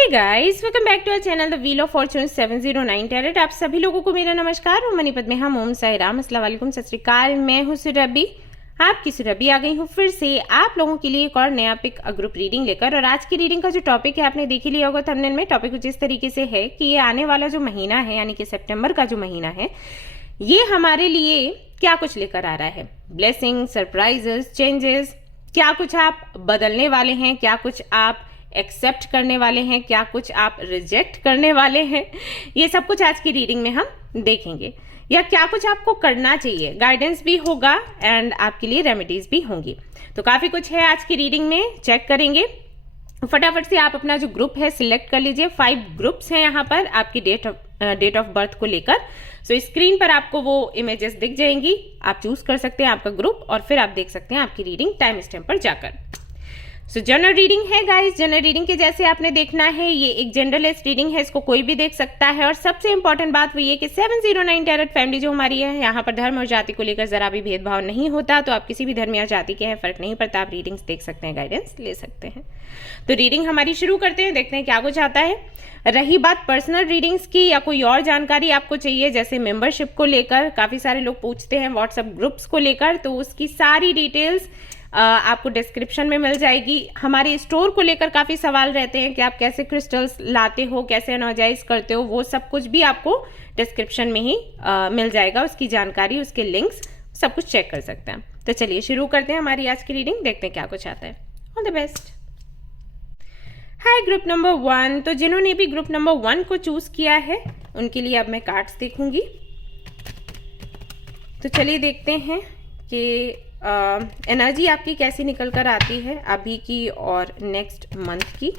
Hey guys, welcome back to our channel the wheel of fortune 709 tarot. आप सभी लोगों को मेरा नमस्कार और मणिपत में हम ओम साई राम अस्सलाम वालेकुम सत श्री अकाल। मैं हूं सुरभि, आपकी सुरभि आ गई हूं फिर से आप लोगों के लिए एक और नया पिक ग्रुप रीडिंग लेकर। और आज की रीडिंग का जो टॉपिक है आपने देख ही लिया होगा थंबनेल में। टॉपिक कुछ इस तरीके से है कि ये आने वाला जो महीना है यानी कि सितंबर का जो महीना है ये हमारे लिए क्या कुछ लेकर आ रहा है। ब्लेसिंग, सरप्राइजेस, चेंजेस, क्या कुछ आप बदलने वाले हैं, क्या कुछ आप एक्सेप्ट करने वाले हैं, क्या कुछ आप रिजेक्ट करने वाले हैं, ये सब कुछ आज की रीडिंग में हम देखेंगे। या क्या कुछ आपको करना चाहिए, गाइडेंस भी होगा एंड आपके लिए रेमेडीज भी होंगी। तो काफी कुछ है आज की रीडिंग में, चेक करेंगे। फटाफट से आप अपना जो ग्रुप है सिलेक्ट कर लीजिए। 5 ग्रुप्स हैं यहाँ पर आपकी डेट ऑफ बर्थ को लेकर। सो स्क्रीन पर आपको वो इमेजेस दिख जाएंगी, आप चूज कर सकते हैं आपका ग्रुप और फिर आप देख सकते हैं आपकी रीडिंग टाइम स्टैम्प पर जाकर। सो जनरल रीडिंग है गाइस। जनरल रीडिंग के जैसे आपने देखना है, ये एक जनरलिस्ट रीडिंग है, इसको कोई भी देख सकता है। और सबसे इंपॉर्टेंट बात वो ये कि 709 टैरेट फैमिली जो हमारी है, यहाँ पर धर्म और जाति को लेकर जरा भी भेदभाव नहीं होता। तो आप किसी भी धर्म या जाति के हैं, फर्क नहीं पड़ता, आप रीडिंग्स देख सकते हैं, गाइडेंस ले सकते हैं। तो रीडिंग हमारी शुरू करते हैं, देखते हैं क्या कुछ आता है। रही बात पर्सनल रीडिंग्स की या कोई और जानकारी आपको चाहिए, जैसे मेंबरशिप को लेकर काफी सारे लोग पूछते हैं, व्हाट्सएप ग्रुप्स को लेकर, तो उसकी सारी डिटेल्स आपको डिस्क्रिप्शन में मिल जाएगी। हमारे स्टोर को लेकर काफी सवाल रहते हैं कि आप कैसे क्रिस्टल्स लाते हो, कैसे एनर्जाइज करते हो, वो सब कुछ भी आपको डिस्क्रिप्शन में ही मिल जाएगा। उसकी जानकारी, उसके लिंक्स सब कुछ चेक कर सकते हैं। तो चलिए शुरू करते हैं हमारी आज की रीडिंग, देखते हैं क्या कुछ आता है। All the best. Hi group number 1। तो जिन्होंने भी ग्रुप नंबर 1 को चूज किया है उनके लिए अब मैं कार्ड्स देखूंगी। तो चलिए देखते हैं कि एनर्जी आपकी कैसी निकल कर आती है अभी की और नेक्स्ट मंथ की।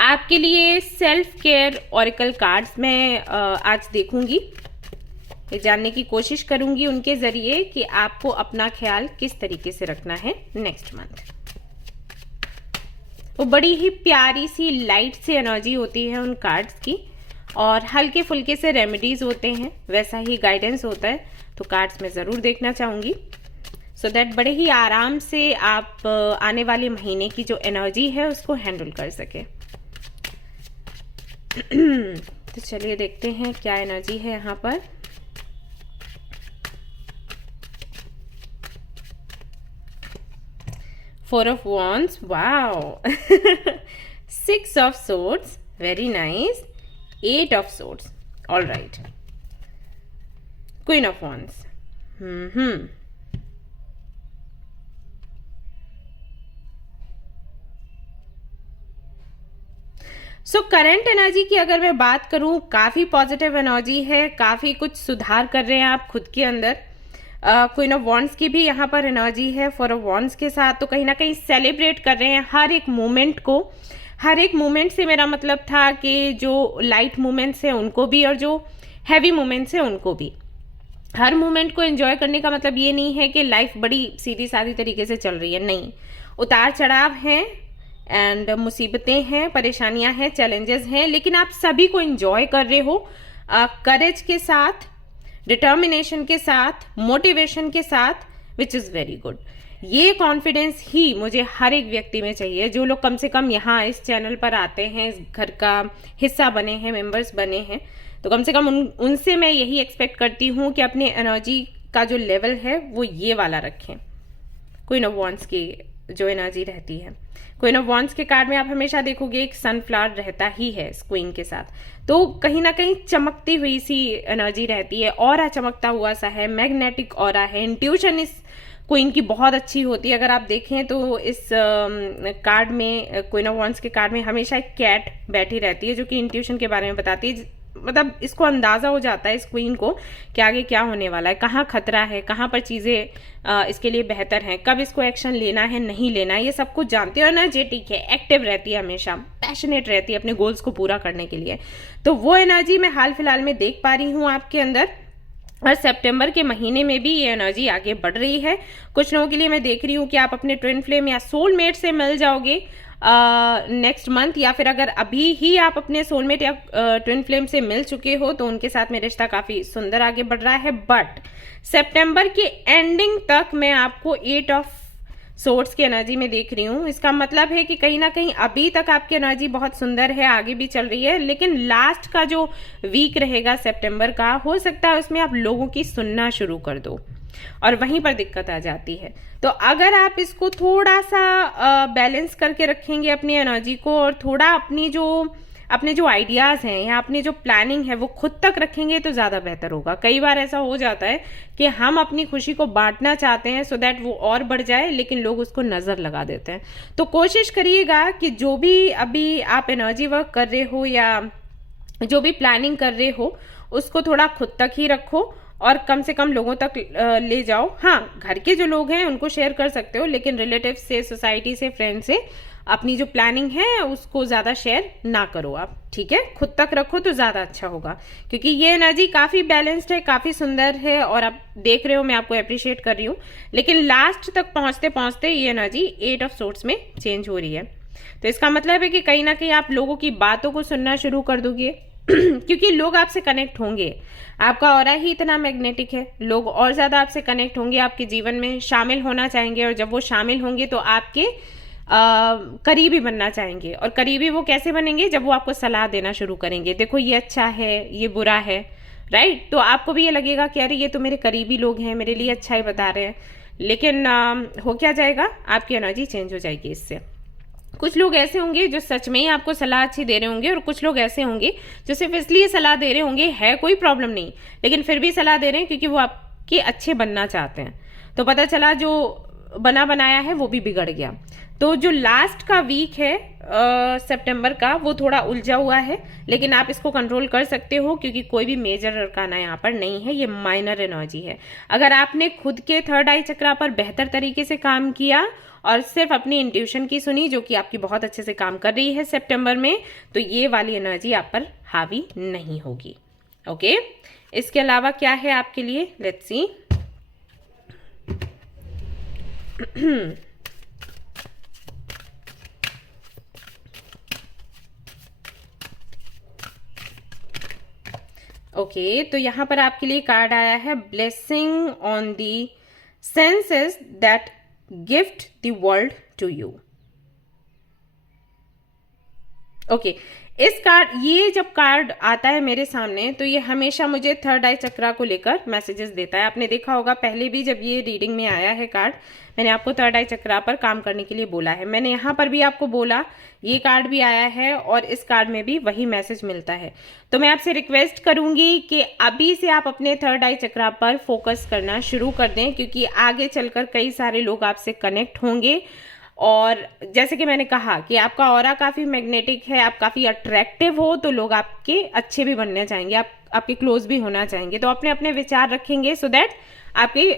आपके लिए सेल्फ केयर ऑरिकल कार्ड्स मैं आज देखूंगी, ये जानने की कोशिश करूंगी उनके जरिए कि आपको अपना ख्याल किस तरीके से रखना है नेक्स्ट मंथ। वो बड़ी ही प्यारी सी लाइट सी एनर्जी होती है उन कार्ड्स की और हल्के फुल्के से रेमेडीज होते हैं, वैसा ही गाइडेंस होता है। तो कार्ड्स में जरूर देखना चाहूंगी सो दैट बड़े ही आराम से आप आने वाले महीने की जो एनर्जी है उसको हैंडल कर सके। तो चलिए देखते हैं क्या एनर्जी है यहाँ पर। Four of Wands, wow. 6 of Swords, very nice. 8 of Swords, all right. Queen of Wands. So current energy की अगर मैं बात करूं, काफी पॉजिटिव एनर्जी है, काफी कुछ सुधार कर रहे हैं आप खुद के अंदर। क्वीन ऑफ वॉन्ड्स की भी यहाँ पर एनर्जी है 4 ऑफ वॉन्ड्स के साथ। तो कहीं ना कहीं सेलिब्रेट कर रहे हैं हर एक मोमेंट को। हर एक मोमेंट से मेरा मतलब था कि जो लाइट मोमेंट्स हैं उनको भी और जो हैवी मोमेंट्स हैं उनको भी। हर मोमेंट को एंजॉय करने का मतलब ये नहीं है कि लाइफ बड़ी सीधी सादी तरीके से चल रही है, नहीं, उतार चढ़ाव हैं एंड मुसीबतें हैं, परेशानियां हैं, चैलेंजेस हैं, लेकिन आप सभी को एंजॉय कर रहे हो करेज के साथ, डिटर्मिनेशन के साथ, मोटिवेशन के साथ, विच इज वेरी गुड। ये कॉन्फिडेंस ही मुझे हर एक व्यक्ति में चाहिए। जो लोग कम से कम यहाँ इस चैनल पर आते हैं, इस घर का हिस्सा बने हैं, मेंबर्स बने हैं, तो कम से कम उनसे मैं यही एक्सपेक्ट करती हूँ कि अपने एनर्जी का जो लेवल है वो ये वाला रखें। क्वीन ऑफ वॉन्ड्स की जो एनर्जी रहती है, क्वीन ऑफ वॉन्ड्स के कार्ड में आप हमेशा देखोगे एक सनफ्लावर रहता ही है इस क्वीन के साथ। तो कहीं ना कहीं चमकती हुई सी एनर्जी रहती है, ऑरा चमकता हुआ सा है, मैग्नेटिक ऑरा है। इंट्यूशन इस क्वीन की बहुत अच्छी होती है। अगर आप देखें तो इस कार्ड में, क्वीन ऑफ वॉन्ड्स के कार्ड में हमेशा एक कैट बैठी रहती है जो कि इंट्यूशन के बारे में बताती है। मतलब इसको अंदाजा हो जाता है इस क्वीन को कि आगे क्या होने वाला है, कहाँ खतरा है, कहाँ पर चीजें इसके लिए बेहतर हैं, कब इसको एक्शन लेना है, नहीं लेना है, ये सब कुछ जानती है। एनर्जेटिक है, एक्टिव रहती है, हमेशा पैशनेट रहती है अपने गोल्स को पूरा करने के लिए। तो वो एनर्जी मैं हाल फिलहाल में देख पा रही हूँ आपके अंदर। और सितंबर के महीने में भी ये एनर्जी आगे बढ़ रही है। कुछ लोगों के लिए मैं देख रही हूँ कि आप अपने ट्विन फ्लेम या सोलमेट से मिल जाओगे नेक्स्ट मंथ, या फिर अगर अभी ही आप अपने सोलमेट या ट्विन फ्लेम से मिल चुके हो तो उनके साथ में रिश्ता काफी सुंदर आगे बढ़ रहा है। बट सितंबर के एंडिंग तक मैं आपको 8 ऑफ सोर्स की एनर्जी में देख रही हूँ। इसका मतलब है कि कहीं ना कहीं अभी तक आपकी एनर्जी बहुत सुंदर है, आगे भी चल रही है, लेकिन लास्ट का जो वीक रहेगा सितंबर का, हो सकता है उसमें आप लोगों की सुनना शुरू कर दो और वहीं पर दिक्कत आ जाती है। तो अगर आप इसको थोड़ा सा बैलेंस करके रखेंगे अपनी एनर्जी को, और थोड़ा अपने जो आइडियाज़ हैं या अपनी जो प्लानिंग है वो खुद तक रखेंगे तो ज़्यादा बेहतर होगा। कई बार ऐसा हो जाता है कि हम अपनी खुशी को बांटना चाहते हैं सो दैट वो और बढ़ जाए, लेकिन लोग उसको नज़र लगा देते हैं। तो कोशिश करिएगा कि जो भी अभी आप एनर्जी वर्क कर रहे हो या जो भी प्लानिंग कर रहे हो उसको थोड़ा खुद तक ही रखो और कम से कम लोगों तक ले जाओ। हाँ, घर के जो लोग हैं उनको शेयर कर सकते हो, लेकिन रिलेटिव से, सोसाइटी से, फ्रेंड से अपनी जो प्लानिंग है उसको ज़्यादा शेयर ना करो आप, ठीक है? खुद तक रखो तो ज़्यादा अच्छा होगा, क्योंकि ये एनर्जी काफ़ी बैलेंस्ड है, काफ़ी सुंदर है और आप देख रहे हो, मैं आपको अप्रिशिएट कर रही हूँ, लेकिन लास्ट तक पहुँचते पहुँचते ये एनर्जी 8 ऑफ सोर्ट्स में चेंज हो रही है। तो इसका मतलब है कि कहीं ना कहीं आप लोगों की बातों को सुनना शुरू कर दोगे क्योंकि लोग आपसे कनेक्ट होंगे, आपका ऑरा ही इतना मैग्नेटिक है, लोग और ज़्यादा आपसे कनेक्ट होंगे, आपके जीवन में शामिल होना चाहेंगे, और जब वो शामिल होंगे तो आपके करीबी बनना चाहेंगे। और करीबी वो कैसे बनेंगे? जब वो आपको सलाह देना शुरू करेंगे, देखो ये अच्छा है, ये बुरा है, राइट? तो आपको भी ये लगेगा कि अरे ये तो मेरे करीबी लोग हैं, मेरे लिए अच्छा ही बता रहे हैं, लेकिन हो क्या जाएगा, आपकी एनर्जी चेंज हो जाएगी इससे। कुछ लोग ऐसे होंगे जो सच में ही आपको सलाह अच्छी दे रहे होंगे, और कुछ लोग ऐसे होंगे जो सिर्फ इसलिए सलाह दे रहे होंगे, है कोई प्रॉब्लम नहीं, लेकिन फिर भी सलाह दे रहे हैं क्योंकि वो आपके अच्छे बनना चाहते हैं। तो पता चला जो बना बनाया है वो भी बिगड़ गया। तो जो लास्ट का वीक है सितंबर का, वो थोड़ा उलझा हुआ है, लेकिन आप इसको कंट्रोल कर सकते हो क्योंकि कोई भी मेजर अरकाना यहाँ पर नहीं है, ये माइनर एनर्जी है। अगर आपने खुद के थर्ड आई चक्रा पर बेहतर तरीके से काम किया और सिर्फ अपनी इंट्यूशन की सुनी, जो कि आपकी बहुत अच्छे से काम कर रही है सितंबर में, तो ये वाली एनर्जी आप पर हावी नहीं होगी। ओके, इसके अलावा क्या है आपके लिए, लेट्स सी। ओके, तो यहाँ पर आपके लिए कार्ड आया है, blessing on the senses that gift the world to you. Okay, इस कार्ड, ये जब कार्ड आता है मेरे सामने तो ये हमेशा मुझे थर्ड आई चक्रा को लेकर मैसेजेस देता है। आपने देखा होगा पहले भी जब ये रीडिंग में आया है कार्ड, मैंने आपको थर्ड आई चक्रा पर काम करने के लिए बोला है। मैंने यहाँ पर भी आपको बोला, ये कार्ड भी आया है और इस कार्ड में भी वही मैसेज मिलता है। तो मैं आपसे रिक्वेस्ट करूंगी कि अभी से आप अपने थर्ड आई चक्रा पर फोकस करना शुरू कर दें, क्योंकि आगे चलकर कई सारे लोग आपसे कनेक्ट होंगे। और जैसे कि मैंने कहा कि आपका ऑरा काफ़ी मैग्नेटिक है, आप काफ़ी अट्रैक्टिव हो, तो लोग आपके अच्छे भी बनना चाहेंगे, आपके क्लोज भी होना चाहेंगे। तो अपने अपने विचार रखेंगे सो दैट आपके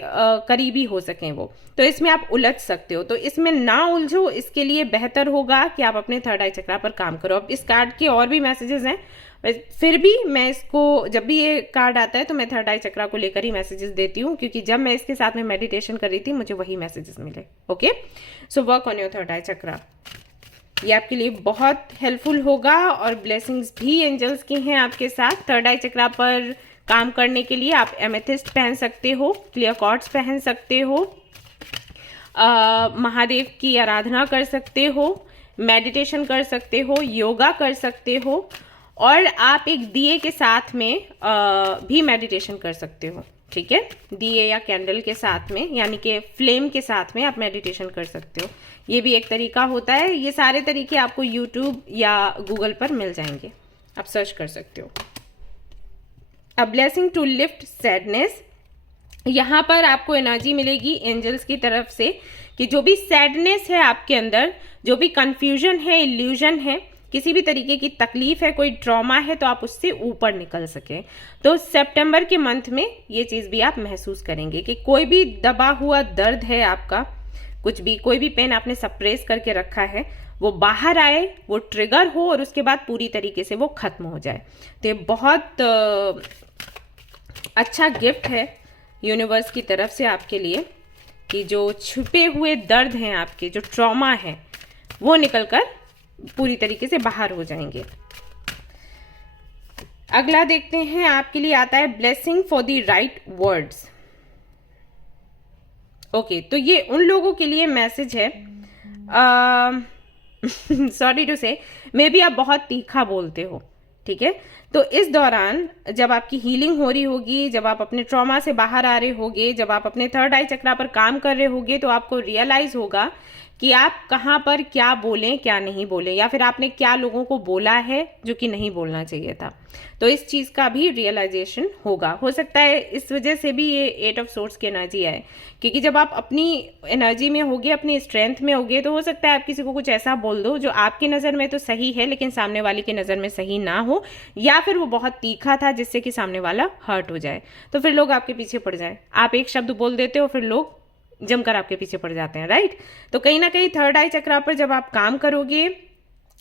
करीबी हो सकें वो। तो इसमें आप उलझ सकते हो, तो इसमें ना उलझो, इसके लिए बेहतर होगा कि आप अपने थर्ड आई चक्रा पर काम करो। अब इस कार्ड के और भी मैसेजेस हैं, फिर भी मैं इसको, जब भी ये कार्ड आता है तो मैं थर्ड आई चक्रा को लेकर ही मैसेजेस देती हूँ, क्योंकि जब मैं इसके साथ में मेडिटेशन कर रही थी मुझे वही मैसेजेस मिले। Okay, so work on your third eye chakra, ये आपके लिए बहुत हेल्पफुल होगा। और ब्लेसिंग्स भी एंजल्स की हैं आपके साथ। थर्ड आई चक्रा पर काम करने के लिए आप एमेथिस्ट पहन सकते हो, क्लियर क्वार्ट्ज पहन सकते हो, महादेव की आराधना कर सकते हो, मेडिटेशन कर सकते हो, योगा कर सकते हो, और आप एक दिए के साथ में भी मेडिटेशन कर सकते हो। ठीक है, दिए या कैंडल के साथ में, यानी कि फ्लेम के साथ में आप मेडिटेशन कर सकते हो, ये भी एक तरीका होता है। ये सारे तरीके आपको यूट्यूब या गूगल पर मिल जाएंगे, आप सर्च कर सकते हो। A blessing to lift sadness, यहाँ पर आपको एनर्जी मिलेगी एंजल्स की तरफ से कि जो भी सैडनेस है आपके अंदर, जो भी कंफ्यूजन है, इल्यूजन है, किसी भी तरीके की तकलीफ है, कोई ट्रॉमा है, तो आप उससे ऊपर निकल सकें। तो सितंबर के मंथ में ये चीज़ भी आप महसूस करेंगे कि कोई भी दबा हुआ दर्द है आपका, कुछ भी, कोई भी पेन आपने सप्रेस करके रखा है, वो बाहर आए, वो ट्रिगर हो और उसके बाद पूरी तरीके से वो खत्म हो जाए। तो ये बहुत अच्छा गिफ्ट है यूनिवर्स की तरफ से आपके लिए कि जो छुपे हुए दर्द हैं आपके, जो ट्रॉमा है, वो निकलकर पूरी तरीके से बाहर हो जाएंगे। अगला देखते हैं, आपके लिए आता है blessing for the right words. Okay, तो ये उन लोगों के लिए मैसेज है, सॉरी टू से, मे बी आप बहुत तीखा बोलते हो, ठीक है। तो इस दौरान जब आपकी हीलिंग हो रही होगी, जब आप अपने ट्रॉमा से बाहर आ रहे होगे, जब आप अपने थर्ड आई चक्रा पर काम कर रहे होगे, तो आपको रियलाइज होगा कि आप कहाँ पर क्या बोलें क्या नहीं बोलें, या फिर आपने क्या लोगों को बोला है जो कि नहीं बोलना चाहिए था। तो इस चीज़ का भी रियलाइजेशन होगा। हो सकता है इस वजह से भी ये 8 ऑफ सोर्ड्स की एनर्जी आए, क्योंकि जब आप अपनी एनर्जी में होगे, अपनी स्ट्रेंथ में होगे, तो हो सकता है आप किसी को कुछ ऐसा बोल दो जो आपकी नज़र में तो सही है लेकिन सामने वाले की नज़र में सही ना हो, या फिर वो बहुत तीखा था जिससे कि सामने वाला हर्ट हो जाए, तो फिर लोग आपके पीछे पड़ जाए। आप एक शब्द बोल देते हो, फिर लोग जमकर आपके पीछे पड़ जाते हैं, राइट। तो कहीं ना कहीं थर्ड आई चक्रा पर जब आप काम करोगे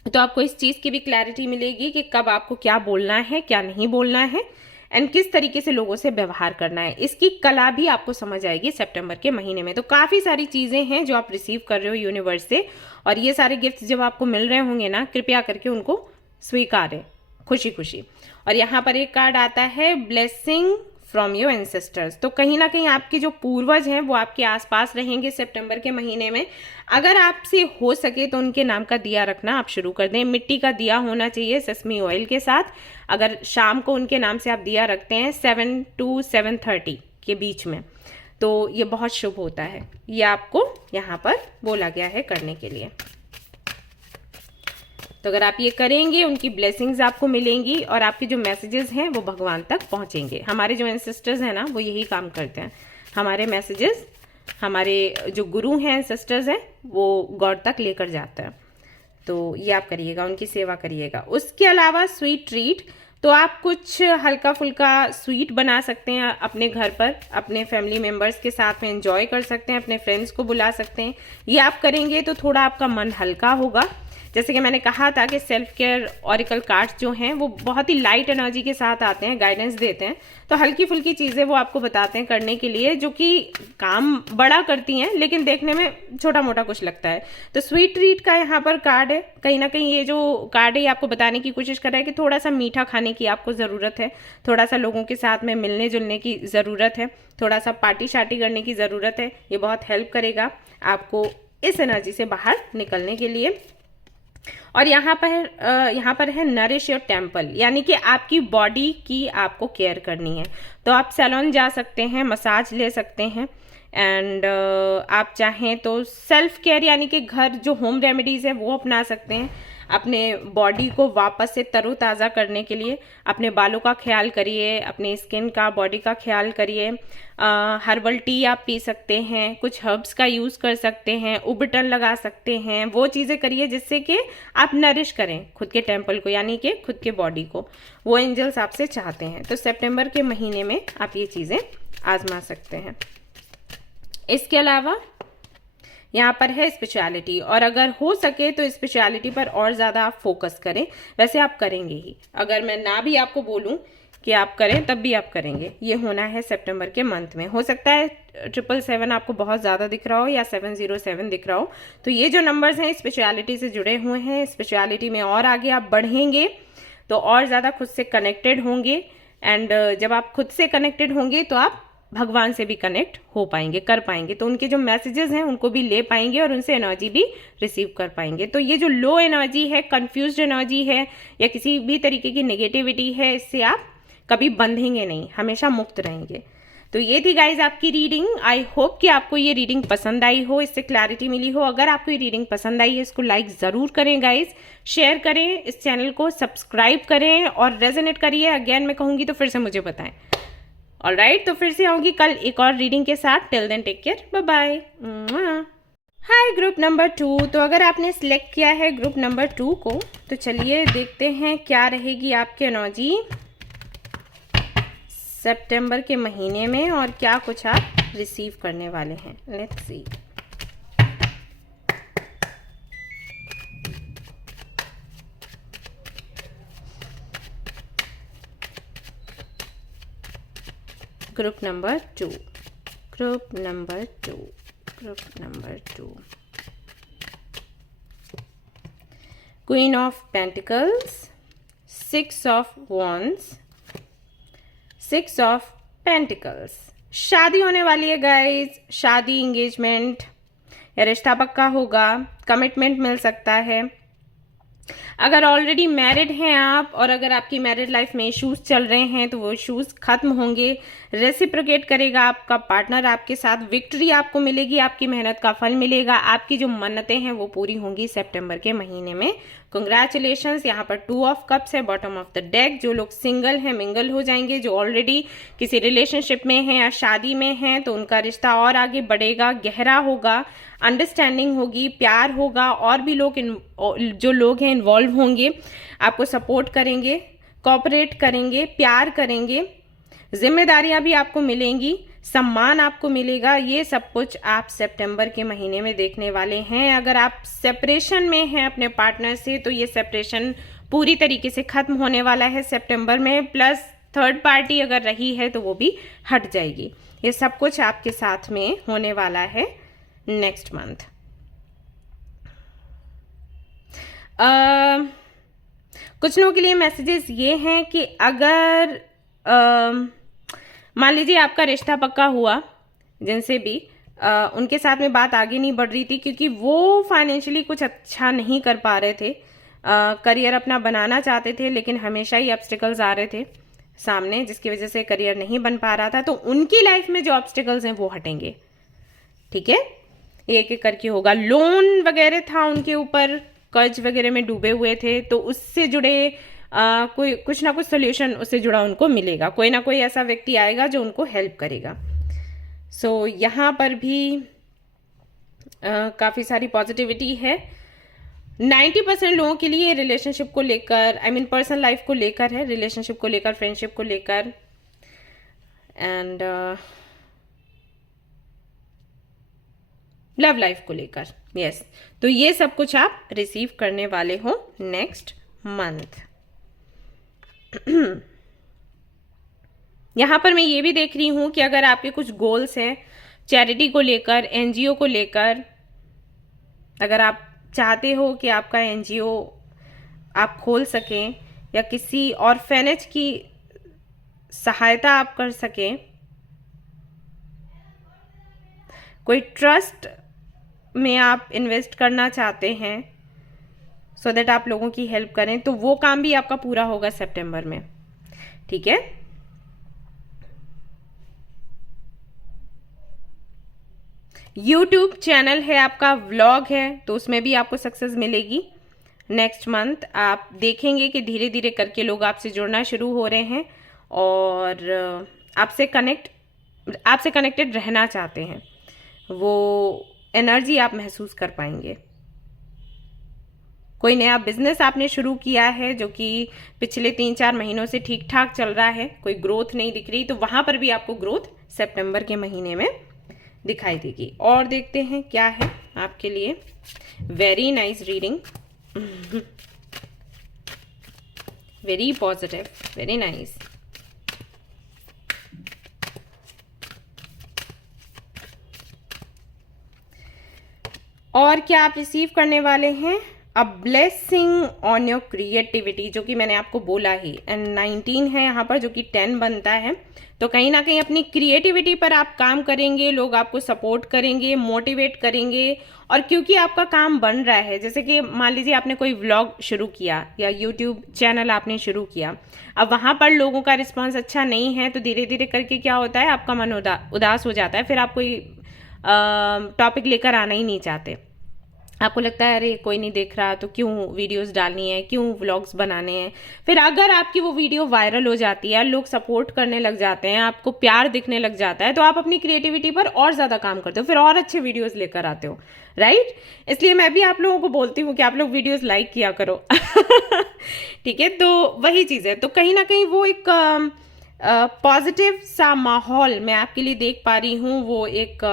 तो आपको इस चीज़ की भी क्लैरिटी मिलेगी कि कब आपको क्या बोलना है क्या नहीं बोलना है, एंड किस तरीके से लोगों से व्यवहार करना है। इसकी कला भी आपको समझ आएगी सितंबर के महीने में। तो काफ़ी सारी चीज़ें हैं जो आप रिसीव कर रहे हो यूनिवर्स से, और ये सारे गिफ्ट जब आपको मिल रहे होंगे ना, कृपया करके उनको स्वीकारें खुशी खुशी। और यहाँ पर एक कार्ड आता है ब्लेसिंग फ्रॉम योर एंसेस्टर्स। तो कहीं ना कहीं आपके जो पूर्वज हैं वो आपके आसपास रहेंगे सितंबर के महीने में। अगर आपसे हो सके तो उनके नाम का दिया रखना आप शुरू कर दें। मिट्टी का दिया होना चाहिए सेसमी ऑयल के साथ। अगर शाम को उनके नाम से आप दिया रखते हैं 7 to 7:30 के बीच में, तो ये बहुत शुभ होता है। ये आपको यहाँ पर बोला गया है करने के लिए। तो अगर आप ये करेंगे, उनकी ब्लेसिंग्स आपको मिलेंगी और आपके जो मैसेजेस हैं वो भगवान तक पहुंचेंगे। हमारे जो एंसेस्टर्स हैं ना, वो यही काम करते हैं। हमारे मैसेजेस, हमारे जो गुरु हैं, एंसेस्टर्स हैं, वो गॉड तक लेकर जाते हैं। तो ये आप करिएगा, उनकी सेवा करिएगा। उसके अलावा स्वीट ट्रीट, तो आप कुछ हल्का फुल्का स्वीट बना सकते हैं अपने घर पर, अपने फैमिली मेम्बर्स के साथ में एंजॉय कर सकते हैं, अपने फ्रेंड्स को बुला सकते हैं। ये आप करेंगे तो थोड़ा आपका मन हल्का होगा। जैसे कि मैंने कहा था कि सेल्फ केयर ऑरिकल कार्ड्स जो हैं वो बहुत ही लाइट एनर्जी के साथ आते हैं, गाइडेंस देते हैं। तो हल्की फुल्की चीज़ें वो आपको बताते हैं करने के लिए, जो कि काम बड़ा करती हैं लेकिन देखने में छोटा मोटा कुछ लगता है। तो स्वीट ट्रीट का यहाँ पर कार्ड है। कहीं ना कहीं ये जो कार्ड है ये आपको बताने की कोशिश कर रहा है कि थोड़ा सा मीठा खाने की आपको ज़रूरत है, थोड़ा सा लोगों के साथ में मिलने जुलने की ज़रूरत है, थोड़ा सा पार्टी शार्टी करने की ज़रूरत है। ये बहुत हेल्प करेगा आपको इस एनर्जी से बाहर निकलने के लिए। और यहाँ पर है नरिश योर टेम्पल, यानी कि आपकी बॉडी की आपको केयर करनी है। तो आप सैलून जा सकते हैं, मसाज ले सकते हैं, एंड आप चाहें तो सेल्फ केयर यानी कि घर जो होम रेमेडीज़ है वो अपना सकते हैं अपने बॉडी को वापस से तरोताज़ा करने के लिए। अपने बालों का ख्याल करिए, अपने स्किन का, बॉडी का ख्याल करिए। हर्बल टी आप पी सकते हैं, कुछ हर्ब्स का यूज़ कर सकते हैं, उबटन लगा सकते हैं। वो चीज़ें करिए जिससे कि आप नरिश करें खुद के टेम्पल को, यानी कि खुद के बॉडी को। वो एंजल्स आपसे चाहते हैं। तो सितंबर के महीने में आप ये चीज़ें आजमा सकते हैं। इसके अलावा यहाँ पर है स्पिरिचुअलिटी, और अगर हो सके तो स्पिरिचुअलिटी पर और ज़्यादा आप फोकस करें। वैसे आप करेंगे ही, अगर मैं ना भी आपको बोलूँ कि आप करें तब भी आप करेंगे। ये होना है सितंबर के मंथ में। हो सकता है 777 आपको बहुत ज़्यादा दिख रहा हो या 707 दिख रहा हो। तो ये जो नंबर्स हैं स्पिरिचुअलिटी से जुड़े हुए हैं। स्पिरिचुअलिटी में और आगे आप बढ़ेंगे तो और ज़्यादा खुद से कनेक्टेड होंगे, एंड जब आप खुद से कनेक्टेड होंगे तो आप भगवान से भी कनेक्ट हो पाएंगे, कर पाएंगे। तो उनके जो मैसेजेस हैं उनको भी ले पाएंगे और उनसे एनर्जी भी रिसीव कर पाएंगे। तो ये जो लो एनर्जी है, कंफ्यूज्ड एनर्जी है, या किसी भी तरीके की नेगेटिविटी है, इससे आप कभी बंधेंगे नहीं, हमेशा मुक्त रहेंगे। तो ये थी गाइज आपकी रीडिंग। आई होप कि आपको ये रीडिंग पसंद आई हो, इससे क्लैरिटी मिली हो। अगर आपको ये रीडिंग पसंद आई है इसको लाइक ज़रूर करें गाइज, शेयर करें, इस चैनल को सब्सक्राइब करें, और रेजोनेट करिए। अगेन मैं कहूँगी तो फिर से मुझे बताएं। ऑलराइट, तो फिर से आऊँगी कल एक और रीडिंग के साथ। Till then take care, bye bye. Hi group number 2। तो अगर आपने सिलेक्ट किया है ग्रुप नंबर 2 को, तो चलिए देखते हैं क्या रहेगी आपकी एनर्जी सितंबर के महीने में और क्या कुछ आप रिसीव करने वाले हैं। Let's see. Group number 2, group number 2, group number 2। Queen of pentacles, 6 of wands, 6 of pentacles, शादी होने वाली है गाइज, शादी, इंगेजमेंट या रिश्ता पक्का होगा, कमिटमेंट मिल सकता है। अगर ऑलरेडी मैरिड हैं आप और अगर आपकी मैरिड लाइफ में इश्यूज चल रहे हैं तो वो इश्यूज खत्म होंगे, रेसिप्रोकेट करेगा आपका पार्टनर आपके साथ, विक्ट्री आपको मिलेगी, आपकी मेहनत का फल मिलेगा, आपकी जो मन्नतें हैं वो पूरी होंगी सितंबर के महीने में। कंग्रेचुलेशंस। यहाँ पर 2 ऑफ कप्स है बॉटम ऑफ द डेक। जो लोग सिंगल हैं मिंगल हो जाएंगे, जो ऑलरेडी किसी रिलेशनशिप में हैं या शादी में हैं तो उनका रिश्ता और आगे बढ़ेगा, गहरा होगा, अंडरस्टैंडिंग होगी, प्यार होगा, और भी लोग जो लोग हैं इन्वॉल्व होंगे, आपको सपोर्ट करेंगे, कोऑपरेट करेंगे, प्यार करेंगे, जिम्मेदारियां भी आपको मिलेंगी, सम्मान आपको मिलेगा। ये सब कुछ आप सितंबर के महीने में देखने वाले हैं। अगर आप सेपरेशन में हैं अपने पार्टनर से तो ये सेपरेशन पूरी तरीके से खत्म होने वाला है सितंबर में, प्लस थर्ड पार्टी अगर रही है तो वो भी हट जाएगी। ये सब कुछ आपके साथ में होने वाला है नेक्स्ट मंथ। कुछ लोगों के लिए मैसेजेस ये हैं कि अगर मान लीजिए आपका रिश्ता पक्का हुआ जिनसे भी, उनके साथ में बात आगे नहीं बढ़ रही थी क्योंकि वो फाइनेंशियली कुछ अच्छा नहीं कर पा रहे थे, करियर अपना बनाना चाहते थे लेकिन हमेशा ही ऑब्स्टिकल्स आ रहे थे सामने जिसकी वजह से करियर नहीं बन पा रहा था, तो उनकी लाइफ में जो ऑब्स्टिकल्स हैं वो हटेंगे। ठीक है, एक एक करके होगा। लोन वगैरह था उनके ऊपर, कर्ज वगैरह में डूबे हुए थे, तो उससे जुड़े कोई कुछ ना कुछ सोल्यूशन उससे जुड़ा उनको मिलेगा। कोई ना कोई ऐसा व्यक्ति आएगा जो उनको हेल्प करेगा। सो यहाँ पर भी काफ़ी सारी पॉजिटिविटी है। 90% लोगों के लिए रिलेशनशिप को लेकर, आई मीन पर्सनल लाइफ को लेकर है, रिलेशनशिप को लेकर, फ्रेंडशिप को लेकर, एंड लव लाइफ को लेकर। यस, तो ये सब कुछ आप रिसीव करने वाले हो नेक्स्ट मंथ। यहां पर मैं ये भी देख रही हूं कि अगर आपके कुछ गोल्स हैं चैरिटी को लेकर, एनजीओ को लेकर, अगर आप चाहते हो कि आपका एनजीओ आप खोल सकें या किसी ऑर्फेनेज की सहायता आप कर सकें, कोई ट्रस्ट में आप इन्वेस्ट करना चाहते हैं सो दैट आप लोगों की हेल्प करें, तो वो काम भी आपका पूरा होगा सितंबर में। ठीक है, YouTube चैनल है आपका, व्लॉग है, तो उसमें भी आपको सक्सेस मिलेगी। नेक्स्ट मंथ आप देखेंगे कि धीरे धीरे करके लोग आपसे जुड़ना शुरू हो रहे हैं और आपसे कनेक्टेड रहना चाहते हैं, वो एनर्जी आप महसूस कर पाएंगे। कोई नया बिजनेस आपने शुरू किया है जो कि पिछले 3-4 महीनों से ठीक ठाक चल रहा है, कोई ग्रोथ नहीं दिख रही, तो वहां पर भी आपको ग्रोथ सितंबर के महीने में दिखाई देगी। और देखते हैं क्या है आपके लिए। Very nice reading, very positive, very nice. और क्या आप रिसीव करने वाले हैं? A blessing on your creativity, जो कि मैंने आपको बोला ही, एंड 19 है यहाँ पर जो कि 10 बनता है, तो कहीं ना कहीं अपनी क्रिएटिविटी पर आप काम करेंगे, लोग आपको सपोर्ट करेंगे, मोटिवेट करेंगे। और क्योंकि आपका काम बन रहा है, जैसे कि मान लीजिए आपने कोई व्लॉग शुरू किया या यूट्यूब चैनल आपने शुरू किया, अब वहाँ पर लोगों का रिस्पांस अच्छा नहीं है, तो धीरे धीरे करके क्या होता है, आपका मन उदास हो जाता है, फिर आप कोई टॉपिक लेकर आना ही नहीं चाहते। आपको लगता है अरे कोई नहीं देख रहा तो क्यों वीडियोस डालनी है, क्यों व्लॉग्स बनाने हैं। फिर अगर आपकी वो वीडियो वायरल हो जाती है, लोग सपोर्ट करने लग जाते हैं, आपको प्यार दिखने लग जाता है, तो आप अपनी क्रिएटिविटी पर और ज़्यादा काम करते हो, फिर और अच्छे वीडियोस लेकर आते हो, राइट। इसलिए मैं भी आप लोगों को बोलती हूँ कि आप लोग वीडियोस लाइक किया करो। ठीक है, तो वही चीज़ है। तो कहीं ना कहीं वो एक पॉजिटिव सा माहौल मैं आपके लिए देख पा रही हूँ, वो एक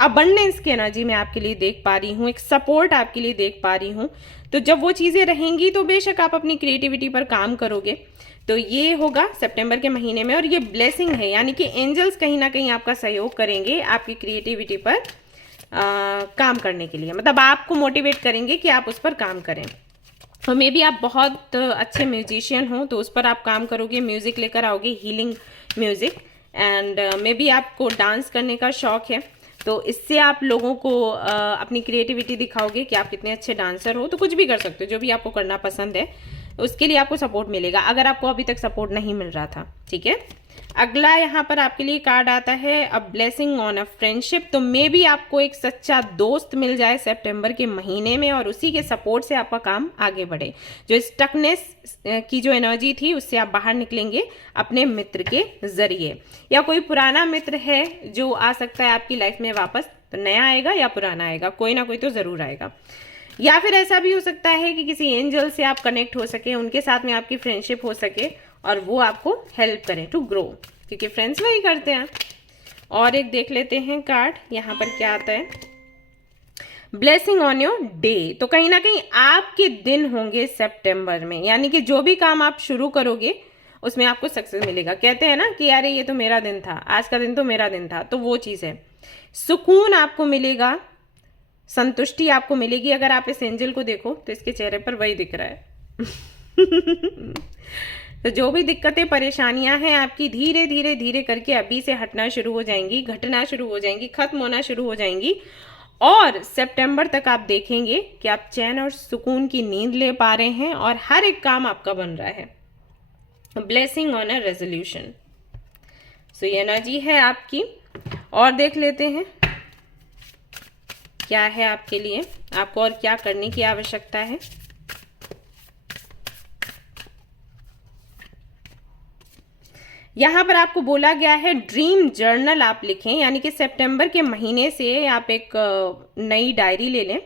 अबंडेंस की एनर्जी मैं आपके लिए देख पा रही हूँ, एक सपोर्ट आपके लिए देख पा रही हूँ। तो जब वो चीज़ें रहेंगी तो बेशक आप अपनी क्रिएटिविटी पर काम करोगे। तो ये होगा सितंबर के महीने में, और ये ब्लेसिंग है, यानी कि एंजल्स कहीं ना कहीं आपका सहयोग करेंगे आपकी क्रिएटिविटी पर काम करने के लिए, मतलब आपको मोटिवेट करेंगे कि आप उस पर काम करें। और मे बी आप बहुत अच्छे म्यूजिशियन हो तो उस पर आप काम करोगे, म्यूज़िक लेकर आओगे, healing music. And may be आपको डांस करने का शौक है, तो इससे आप लोगों को अपनी क्रिएटिविटी दिखाओगे कि आप कितने अच्छे डांसर हो। तो कुछ भी कर सकते हो, जो भी आपको करना पसंद है उसके लिए आपको सपोर्ट मिलेगा, अगर आपको अभी तक सपोर्ट नहीं मिल रहा था। ठीक है, अगला यहाँ पर आपके लिए कार्ड आता है a blessing on a friendship. तो मे बी आपको एक सच्चा दोस्त मिल जाए सितंबर के महीने में, और उसी के सपोर्ट से आपका काम आगे बढ़े। जो स्टकनेस की जो एनर्जी थी उससे आप बाहर निकलेंगे अपने मित्र के जरिए, या कोई पुराना मित्र है जो आ सकता है आपकी लाइफ में वापस। तो नया आएगा या पुराना आएगा, कोई ना कोई तो जरूर आएगा। या फिर ऐसा भी हो सकता है कि किसी एंजल से आप कनेक्ट हो सके, उनके साथ में आपकी फ्रेंडशिप हो सके और वो आपको हेल्प करें टू ग्रो, क्योंकि फ्रेंड्स वही करते हैं। और एक देख लेते हैं कार्ड, यहाँ पर क्या आता है, ब्लेसिंग ऑन योर डे। तो कहीं ना कहीं आपके दिन होंगे सितंबर में, यानी कि जो भी काम आप शुरू करोगे उसमें आपको सक्सेस मिलेगा। कहते हैं ना कि यार ये तो मेरा दिन था, आज का दिन तो मेरा दिन था, तो वो चीज़ है। सुकून आपको मिलेगा, संतुष्टि आपको मिलेगी। अगर आप इस एंजल को देखो तो इसके चेहरे पर वही दिख रहा है। तो जो भी दिक्कतें परेशानियां हैं आपकी, धीरे धीरे धीरे करके अभी से हटना शुरू हो जाएंगी, घटना शुरू हो जाएंगी, खत्म होना शुरू हो जाएंगी। और सितंबर तक आप देखेंगे कि आप चैन और सुकून की नींद ले पा रहे हैं और हर एक काम आपका बन रहा है। ब्लेसिंग ऑन अ रेजोल्यूशन, सो ये एनर्जी है आपकी। और देख लेते हैं क्या है आपके लिए, आपको और क्या करने की आवश्यकता है। यहाँ पर आपको बोला गया है ड्रीम जर्नल आप लिखें, यानी कि सितंबर के महीने से आप एक नई डायरी ले लें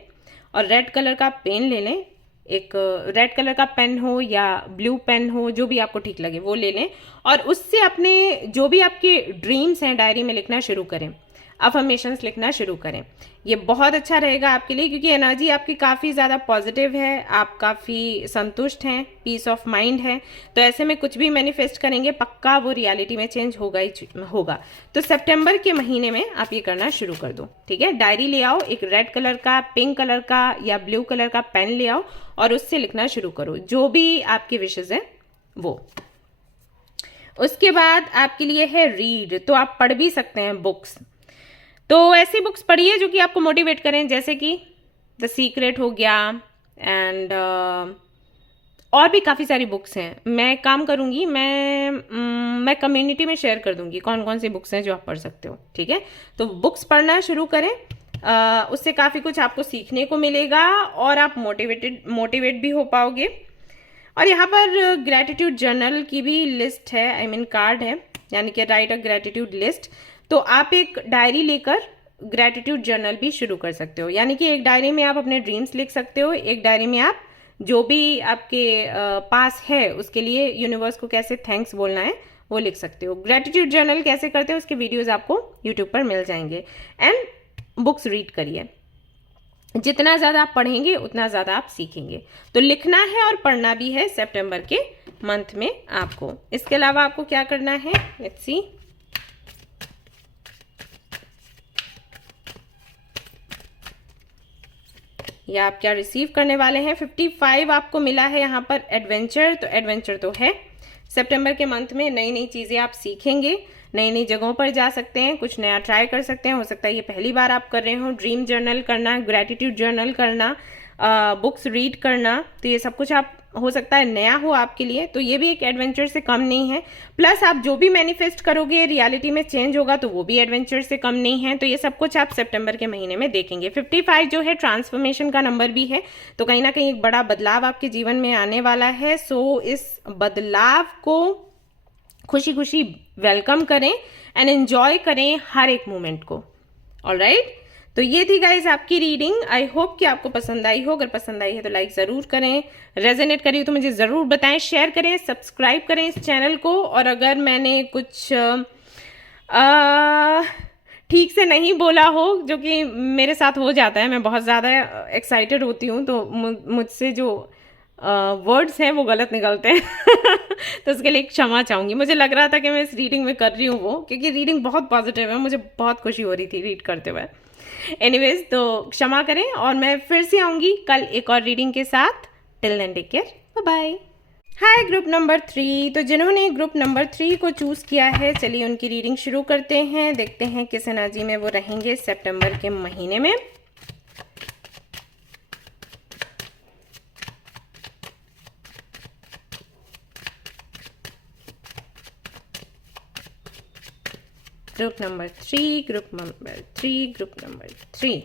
और रेड कलर का पेन ले लें। एक रेड कलर का पेन हो या ब्लू पेन हो, जो भी आपको ठीक लगे वो ले लें, और उससे अपने जो भी आपके ड्रीम्स हैं डायरी में लिखना शुरू करें, अफर्मेशंस लिखना शुरू करें। ये बहुत अच्छा रहेगा आपके लिए, क्योंकि एनर्जी आपकी काफ़ी ज़्यादा पॉजिटिव है, आप काफ़ी संतुष्ट हैं, पीस ऑफ माइंड है। तो ऐसे में कुछ भी मैनिफेस्ट करेंगे पक्का वो रियलिटी में चेंज होगा ही होगा। तो सितंबर के महीने में आप ये करना शुरू कर दो। ठीक है, डायरी ले आओ, एक रेड कलर का, पिंक कलर का या ब्लू कलर का पेन ले आओ और उससे लिखना शुरू करो जो भी आपकी विशेज़ हैं वो। उसके बाद आपके लिए है रीड, तो आप पढ़ भी सकते हैं बुक्स। तो ऐसी बुक्स पढ़िए जो कि आपको मोटिवेट करें, जैसे कि द सीक्रेट हो गया, एंड और भी काफ़ी सारी बुक्स हैं। मैं काम करूँगी, मैं कम्युनिटी में शेयर कर दूँगी कौन कौन सी बुक्स हैं जो आप पढ़ सकते हो। ठीक है, तो बुक्स पढ़ना शुरू करें, उससे काफ़ी कुछ आपको सीखने को मिलेगा और आप मोटिवेट भी हो पाओगे। और यहाँ पर ग्रैटिट्यूड जर्नल की भी लिस्ट है, आई मीन कार्ड है, यानी कि राइट अ ग्रैटिट्यूड लिस्ट। तो आप एक डायरी लेकर ग्रैटिट्यूड जर्नल भी शुरू कर सकते हो, यानी कि एक डायरी में आप अपने ड्रीम्स लिख सकते हो, एक डायरी में आप जो भी आपके पास है उसके लिए यूनिवर्स को कैसे थैंक्स बोलना है वो लिख सकते हो। ग्रैटिट्यूड जर्नल कैसे करते हो उसके वीडियोस आपको यूट्यूब पर मिल जाएंगे। एंड बुक्स रीड करिए, जितना ज़्यादा आप पढ़ेंगे उतना ज़्यादा आप सीखेंगे। तो लिखना है और पढ़ना भी है सितंबर के मंथ में आपको। इसके अलावा आपको क्या करना है, लेट्स सी। या आप क्या रिसीव करने वाले हैं। 55 आपको मिला है यहाँ पर एडवेंचर। तो एडवेंचर तो है, सितंबर के मंथ में नई नई चीज़ें आप सीखेंगे, नई नई जगहों पर जा सकते हैं, कुछ नया ट्राई कर सकते हैं। हो सकता है ये पहली बार आप कर रहे हो, ड्रीम जर्नल करना, ग्रैटिट्यूड जर्नल करना, बुक्स रीड करना, तो ये सब कुछ आप हो सकता है नया हो आपके लिए। तो ये भी एक एडवेंचर से कम नहीं है। प्लस आप जो भी मैनिफेस्ट करोगे रियलिटी में चेंज होगा, तो वो भी एडवेंचर से कम नहीं है। तो ये सब कुछ आप सितंबर के महीने में देखेंगे। 55 जो है ट्रांसफॉर्मेशन का नंबर भी है, तो कहीं ना कहीं एक बड़ा बदलाव आपके जीवन में आने वाला है। सो इस बदलाव को खुशी खुशी वेलकम करें एंड एंजॉय करें हर एक मोमेंट को। ऑलराइट, तो ये थी गाइज आपकी रीडिंग। आई होप कि आपको पसंद आई हो। अगर पसंद आई है तो लाइक ज़रूर करें, रेजोनेट करिए तो मुझे ज़रूर बताएं, शेयर करें, सब्सक्राइब करें इस चैनल को। और अगर मैंने कुछ ठीक से नहीं बोला हो, जो कि मेरे साथ हो जाता है, मैं बहुत ज़्यादा एक्साइटेड होती हूँ तो मुझसे जो वर्ड्स हैं वो गलत निकलते हैं तो उसके लिए क्षमा चाहूँगी। मुझे लग रहा था कि मैं इस रीडिंग में कर रही हूँ वो, क्योंकि रीडिंग बहुत पॉजिटिव है, मुझे बहुत खुशी हो रही थी रीड करते हुए। एनीवेज, तो क्षमा करें और मैं फिर से आऊँगी कल एक और रीडिंग के साथ। Till then take care, bye bye. Hi group number 3, तो जिन्होंने ग्रुप नंबर 3 को चूज़ किया है, चलिए उनकी रीडिंग शुरू करते हैं। देखते हैं किस एनर्जी में वो रहेंगे सितंबर के महीने में। ग्रुप नंबर 3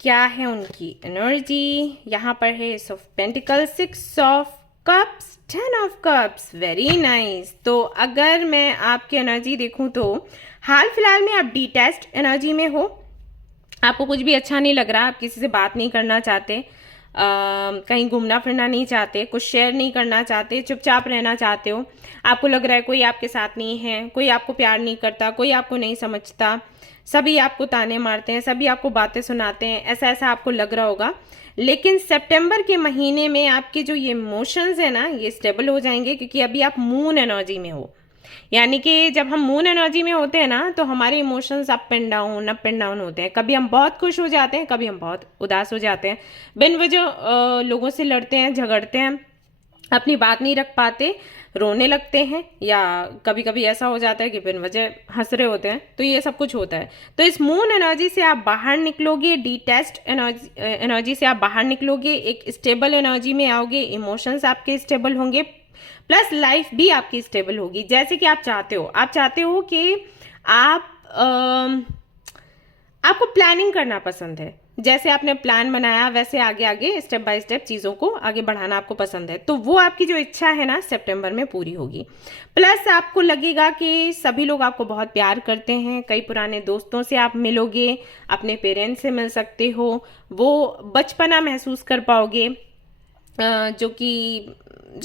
क्या है उनकी एनर्जी। यहाँ पर है S of pentacle, 6 of cups, 10 of cups, very nice. तो अगर मैं आपकी एनर्जी देखूं तो हाल फिलहाल में आप डिटैच्ड एनर्जी में हो, आपको कुछ भी अच्छा नहीं लग रहा, आप किसी से बात नहीं करना चाहते, कहीं घूमना फिरना नहीं चाहते, कुछ शेयर नहीं करना चाहते, चुपचाप रहना चाहते हो। आपको लग रहा है कोई आपके साथ नहीं है, कोई आपको प्यार नहीं करता, कोई आपको नहीं समझता, सभी आपको ताने मारते हैं, सभी आपको बातें सुनाते हैं, ऐसा ऐसा आपको लग रहा होगा। लेकिन सितंबर के महीने में आपके जो ये इमोशंस है ना, ये स्टेबल हो जाएंगे, क्योंकि अभी आप मून एनर्जी में हो। यानी कि जब हम मून एनर्जी में होते हैं ना, तो हमारे इमोशंस अप एंड डाउन होते हैं। कभी हम बहुत खुश हो जाते हैं, कभी हम बहुत उदास हो जाते हैं, बिन वजह लोगों से लड़ते हैं, झगड़ते हैं, अपनी बात नहीं रख पाते, रोने लगते हैं, या कभी कभी ऐसा हो जाता है कि बिन वजह हंस रहे होते हैं। तो ये सब कुछ होता है। तो इस मून एनर्जी से आप बाहर निकलोगे, डिटैच्ड एनर्जी से आप बाहर निकलोगे, एक स्टेबल एनर्जी में आओगे, इमोशंस आपके स्टेबल होंगे, प्लस लाइफ भी आपकी स्टेबल होगी, जैसे कि आप चाहते हो। आप चाहते हो कि आपको प्लानिंग करना पसंद है, जैसे आपने प्लान बनाया वैसे आगे आगे स्टेप बाय स्टेप चीज़ों को आगे बढ़ाना आपको पसंद है। तो वो आपकी जो इच्छा है ना, सितंबर में पूरी होगी। प्लस आपको लगेगा कि सभी लोग आपको बहुत प्यार करते हैं, कई पुराने दोस्तों से आप मिलोगे, अपने पेरेंट्स से मिल सकते हो, वो बचपना महसूस कर पाओगे, जो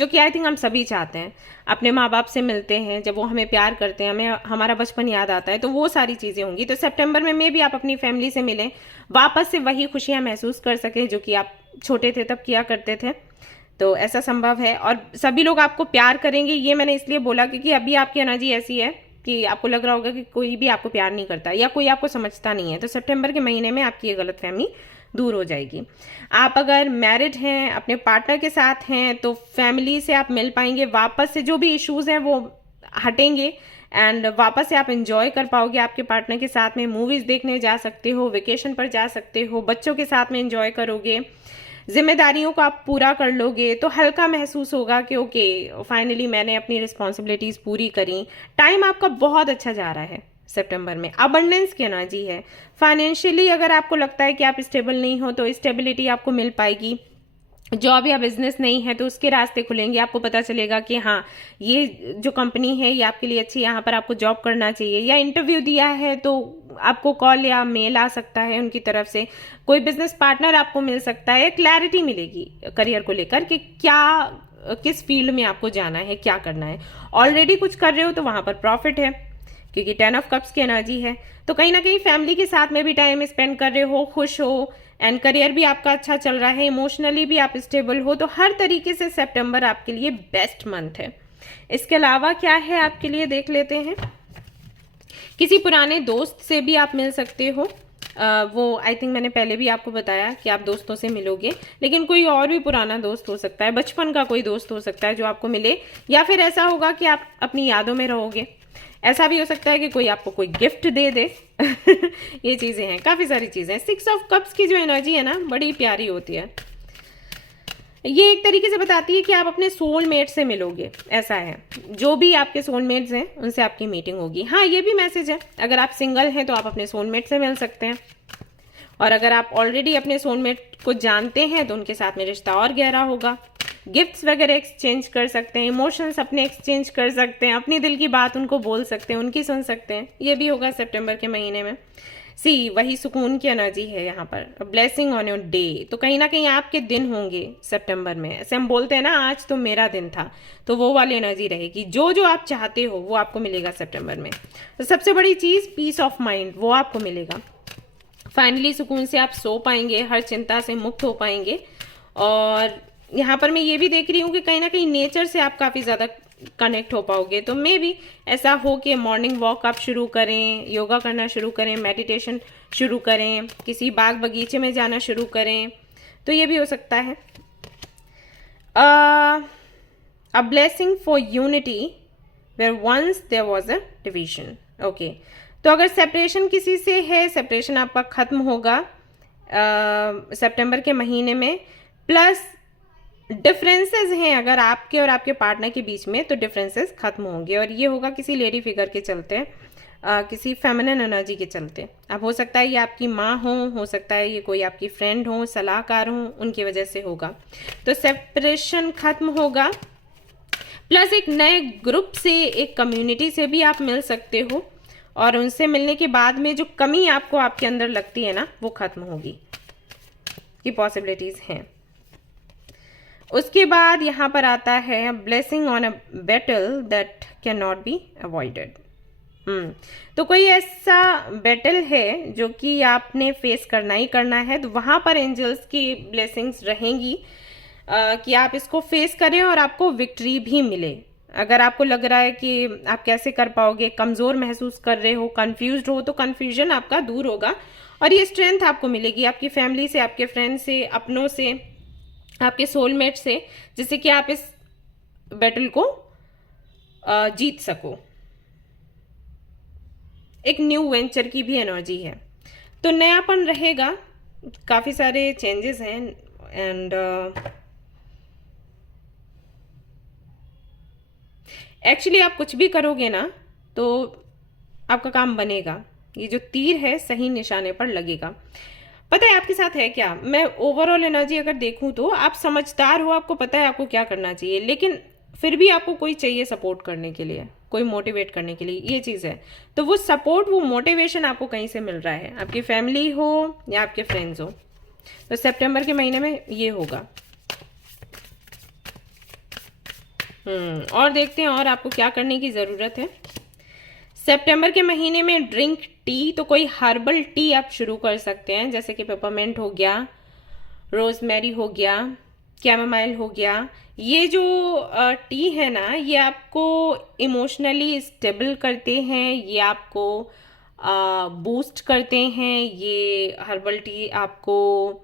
कि आई थिंक हम सभी चाहते हैं। अपने माँ बाप से मिलते हैं, जब वो हमें प्यार करते हैं, हमें हमारा बचपन याद आता है, तो वो सारी चीज़ें होंगी। तो सितंबर में भी आप अपनी फैमिली से मिलें, वापस से वही खुशियाँ महसूस कर सकें जो कि आप छोटे थे तब किया करते थे। तो ऐसा संभव है, और सभी लोग आपको प्यार करेंगे। ये मैंने इसलिए बोला क्योंकि अभी आपकी एनर्जी ऐसी है कि आपको लग रहा होगा कि कोई भी आपको प्यार नहीं करता या कोई आपको समझता नहीं है। तो सितंबर के महीने में आपकी ये गलतफहमी दूर हो जाएगी। आप अगर मैरिड हैं, अपने पार्टनर के साथ हैं, तो फैमिली से आप मिल पाएंगे, वापस से जो भी इश्यूज हैं वो हटेंगे, एंड वापस से आप एंजॉय कर पाओगे आपके पार्टनर के साथ में। मूवीज देखने जा सकते हो, वेकेशन पर जा सकते हो, बच्चों के साथ में एंजॉय करोगे, जिम्मेदारियों को आप पूरा कर लोगे, तो हल्का महसूस होगा कि ओके फाइनली मैंने अपनी रिस्पॉन्सिबिलिटीज पूरी करी। टाइम आपका बहुत अच्छा जा रहा है सितंबर में, अबंडेंस की एनर्जी है। फाइनेंशियली अगर आपको लगता है कि आप स्टेबल नहीं हो, तो स्टेबिलिटी आपको मिल पाएगी। जॉब या बिजनेस नहीं है तो उसके रास्ते खुलेंगे, आपको पता चलेगा कि हाँ ये जो कंपनी है ये आपके लिए अच्छी है, यहाँ पर आपको जॉब करना चाहिए। या इंटरव्यू दिया है तो आपको कॉल या मेल आ सकता है उनकी तरफ से, कोई बिजनेस पार्टनर आपको मिल सकता है, क्लैरिटी मिलेगी करियर को लेकर कि क्या किस फील्ड में आपको जाना है, क्या करना है। ऑलरेडी कुछ कर रहे हो तो वहां पर प्रॉफिट है, क्योंकि 10 ऑफ कप्स की एनर्जी है। तो कहीं ना कहीं फैमिली के साथ में भी टाइम स्पेंड कर रहे हो, खुश हो, एंड करियर भी आपका अच्छा चल रहा है, इमोशनली भी आप स्टेबल हो। तो हर तरीके से सितंबर आपके लिए बेस्ट मंथ है। इसके अलावा क्या है आपके लिए देख लेते हैं। किसी पुराने दोस्त से भी आप मिल सकते हो, वो आई थिंक मैंने पहले भी आपको बताया कि आप दोस्तों से मिलोगे, लेकिन कोई और भी पुराना दोस्त हो सकता है, बचपन का कोई दोस्त हो सकता है जो आपको मिले, या फिर ऐसा होगा कि आप अपनी यादों में रहोगे। ऐसा भी हो सकता है कि कोई आपको कोई गिफ्ट दे दे ये चीजें हैं, काफी सारी चीजें। 6 ऑफ कप्स की जो एनर्जी है ना, बड़ी प्यारी होती है। ये एक तरीके से बताती है कि आप अपने सोलमेट से मिलोगे, ऐसा है। जो भी आपके सोलमेट्स हैं उनसे आपकी मीटिंग होगी। हाँ, ये भी मैसेज है, अगर आप सिंगल हैं तो आप अपने सोलमेट से मिल सकते हैं, और अगर आप ऑलरेडी अपने सोलमेट को जानते हैं तो उनके साथ में रिश्ता और गहरा होगा। गिफ्ट्स वगैरह एक्सचेंज कर सकते हैं, इमोशंस अपने एक्सचेंज कर सकते हैं, अपनी दिल की बात उनको बोल सकते हैं, उनकी सुन सकते हैं। ये भी होगा सितंबर के महीने में। सी वही सुकून की एनर्जी है यहाँ पर, ब्लेसिंग ऑन योर डे। तो कहीं ना कहीं आपके दिन होंगे सितंबर में, ऐसे हम बोलते हैं ना आज तो मेरा दिन था, तो वो वाली एनर्जी रहेगी। जो जो आप चाहते हो वो आपको मिलेगा सितंबर में। तो सबसे बड़ी चीज पीस ऑफ माइंड, वो आपको मिलेगा। फाइनली सुकून से आप सो पाएंगे, हर चिंता से मुक्त हो पाएंगे। और यहाँ पर मैं ये भी देख रही हूँ कि कहीं ना कहीं नेचर से आप काफ़ी ज़्यादा कनेक्ट हो पाओगे। तो मे भी ऐसा हो कि मॉर्निंग वॉक आप शुरू करें, योगा करना शुरू करें, मेडिटेशन शुरू करें, किसी बाग बगीचे में जाना शुरू करें, तो ये भी हो सकता है। a blessing for unity where once there was a division. Okay, तो अगर सेपरेशन किसी से है, सेपरेशन आपका खत्म होगा सितंबर के महीने में, प्लस डिफरेंसेस हैं अगर आपके और आपके पार्टनर के बीच में, तो डिफरेंसेस खत्म होंगे, और ये होगा किसी लेडी फिगर के चलते, किसी फेमिनिन एनर्जी के चलते। अब हो सकता है ये आपकी माँ हो सकता है ये कोई आपकी फ्रेंड हो, सलाहकार हो, उनकी वजह से होगा। तो सेपरेशन खत्म होगा, प्लस एक नए ग्रुप से, एक कम्युनिटी से भी आप मिल सकते हो, और उनसे मिलने के बाद में जो कमी आपको आपके अंदर लगती है ना, वो खत्म होगी, की पॉसिबिलिटीज हैं। उसके बाद यहाँ पर आता है blessing on a battle that can not be avoided. तो कोई ऐसा बैटल है जो कि आपने फेस करना ही करना है, तो वहाँ पर एंजल्स की ब्लेसिंग्स रहेंगी कि आप इसको फेस करें और आपको विक्ट्री भी मिले। अगर आपको लग रहा है कि आप कैसे कर पाओगे, कमज़ोर महसूस कर रहे हो, कंफ्यूज्ड हो, तो कंफ्यूजन आपका दूर होगा और ये स्ट्रेंथ आपको मिलेगी आपकी फैमिली से, आपके फ्रेंड से, अपनों से, आपके सोलमेट से, जिससे कि आप इस बैटल को जीत सको। एक न्यू वेंचर की भी एनर्जी है, तो नयापन रहेगा, काफ़ी सारे चेंजेस हैं, एंड एक्चुअली आप कुछ भी करोगे ना तो आपका काम बनेगा। ये जो तीर है सही निशाने पर लगेगा। पता है आपके साथ है क्या, मैं ओवरऑल एनर्जी अगर देखूं तो आप समझदार हो, आपको पता है आपको क्या करना चाहिए, लेकिन फिर भी आपको कोई चाहिए सपोर्ट करने के लिए, कोई मोटिवेट करने के लिए, ये चीज़ है। तो वो सपोर्ट, वो मोटिवेशन आपको कहीं से मिल रहा है, आपकी फैमिली हो या आपके फ्रेंड्स हो। तो सितंबर के महीने में ये होगा। और देखते हैं और आपको क्या करने की ज़रूरत है। सितंबर के महीने में ड्रिंक टी, तो कोई हर्बल टी आप शुरू कर सकते हैं, जैसे कि पेपरमेंट हो गया, रोजमेरी हो गया, कैमोमाइल हो गया। ये जो टी है ना, ये आपको इमोशनली स्टेबल करते हैं, ये आपको बूस्ट करते हैं। ये हर्बल टी आपको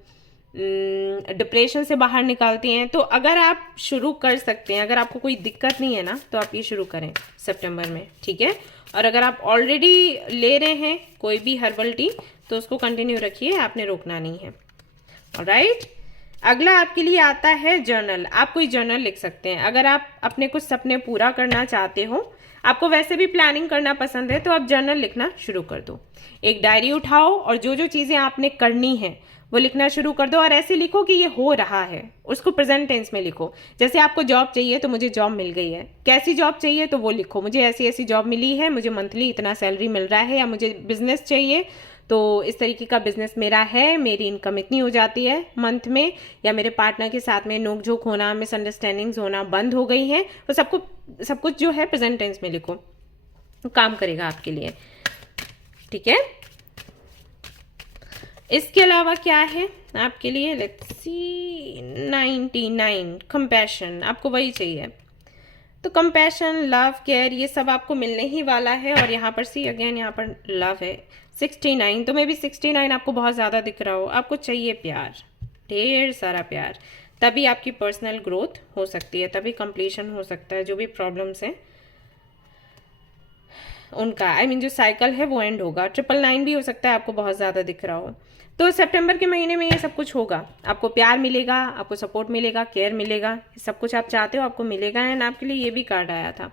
डिप्रेशन से बाहर निकालती हैं। तो अगर आप शुरू कर सकते हैं, अगर आपको कोई दिक्कत नहीं है ना, तो आप ये शुरू करें सितंबर में, ठीक है। और अगर आप ऑलरेडी ले रहे हैं कोई भी हर्बल टी, तो उसको कंटिन्यू रखिए, आपने रोकना नहीं है। ऑलराइट, अगला आपके लिए आता है जर्नल। आप कोई जर्नल लिख सकते हैं अगर आप अपने कुछ सपने पूरा करना चाहते हो, आपको वैसे भी प्लानिंग करना पसंद है, तो आप जर्नल लिखना शुरू कर दो। एक डायरी उठाओ और जो जो चीज़ें आपने करनी है वो लिखना शुरू कर दो, और ऐसे लिखो कि ये हो रहा है, उसको प्रेजेंट टेंस में लिखो। जैसे आपको जॉब चाहिए तो मुझे जॉब मिल गई है, कैसी जॉब चाहिए तो वो लिखो, मुझे ऐसी ऐसी जॉब मिली है, मुझे मंथली इतना सैलरी मिल रहा है, या मुझे बिजनेस चाहिए तो इस तरीके का बिजनेस मेरा है, मेरी इनकम इतनी हो जाती है मंथ में, या मेरे पार्टनर के साथ में नोकझोंक होना, मिसअंडरस्टैंडिंग्स होना बंद हो गई हैं। तो सब कुछ जो है प्रेजेंट टेंस में लिखो, तो काम करेगा आपके लिए, ठीक है। इसके अलावा क्या है आपके लिए, लेट्स सी 99 कंपैशन, आपको वही चाहिए। तो कंपैशन, लव, केयर, ये सब आपको मिलने ही वाला है। और यहाँ पर सी अगेन, यहाँ पर लव है 69, तो मे भी 69 आपको बहुत ज़्यादा दिख रहा हो। आपको चाहिए प्यार, ढेर सारा प्यार, तभी आपकी पर्सनल ग्रोथ हो सकती है, तभी कंप्लीशन हो सकता है। जो भी प्रॉब्लम्स हैं उनका, जो साइकिल है वो एंड होगा। 999 भी हो सकता है आपको बहुत ज़्यादा दिख रहा हो। तो सितंबर के महीने में ये सब कुछ होगा, आपको प्यार मिलेगा, आपको सपोर्ट मिलेगा, केयर मिलेगा, सब कुछ आप चाहते हो आपको मिलेगा। एंड आपके लिए ये भी कार्ड आया था,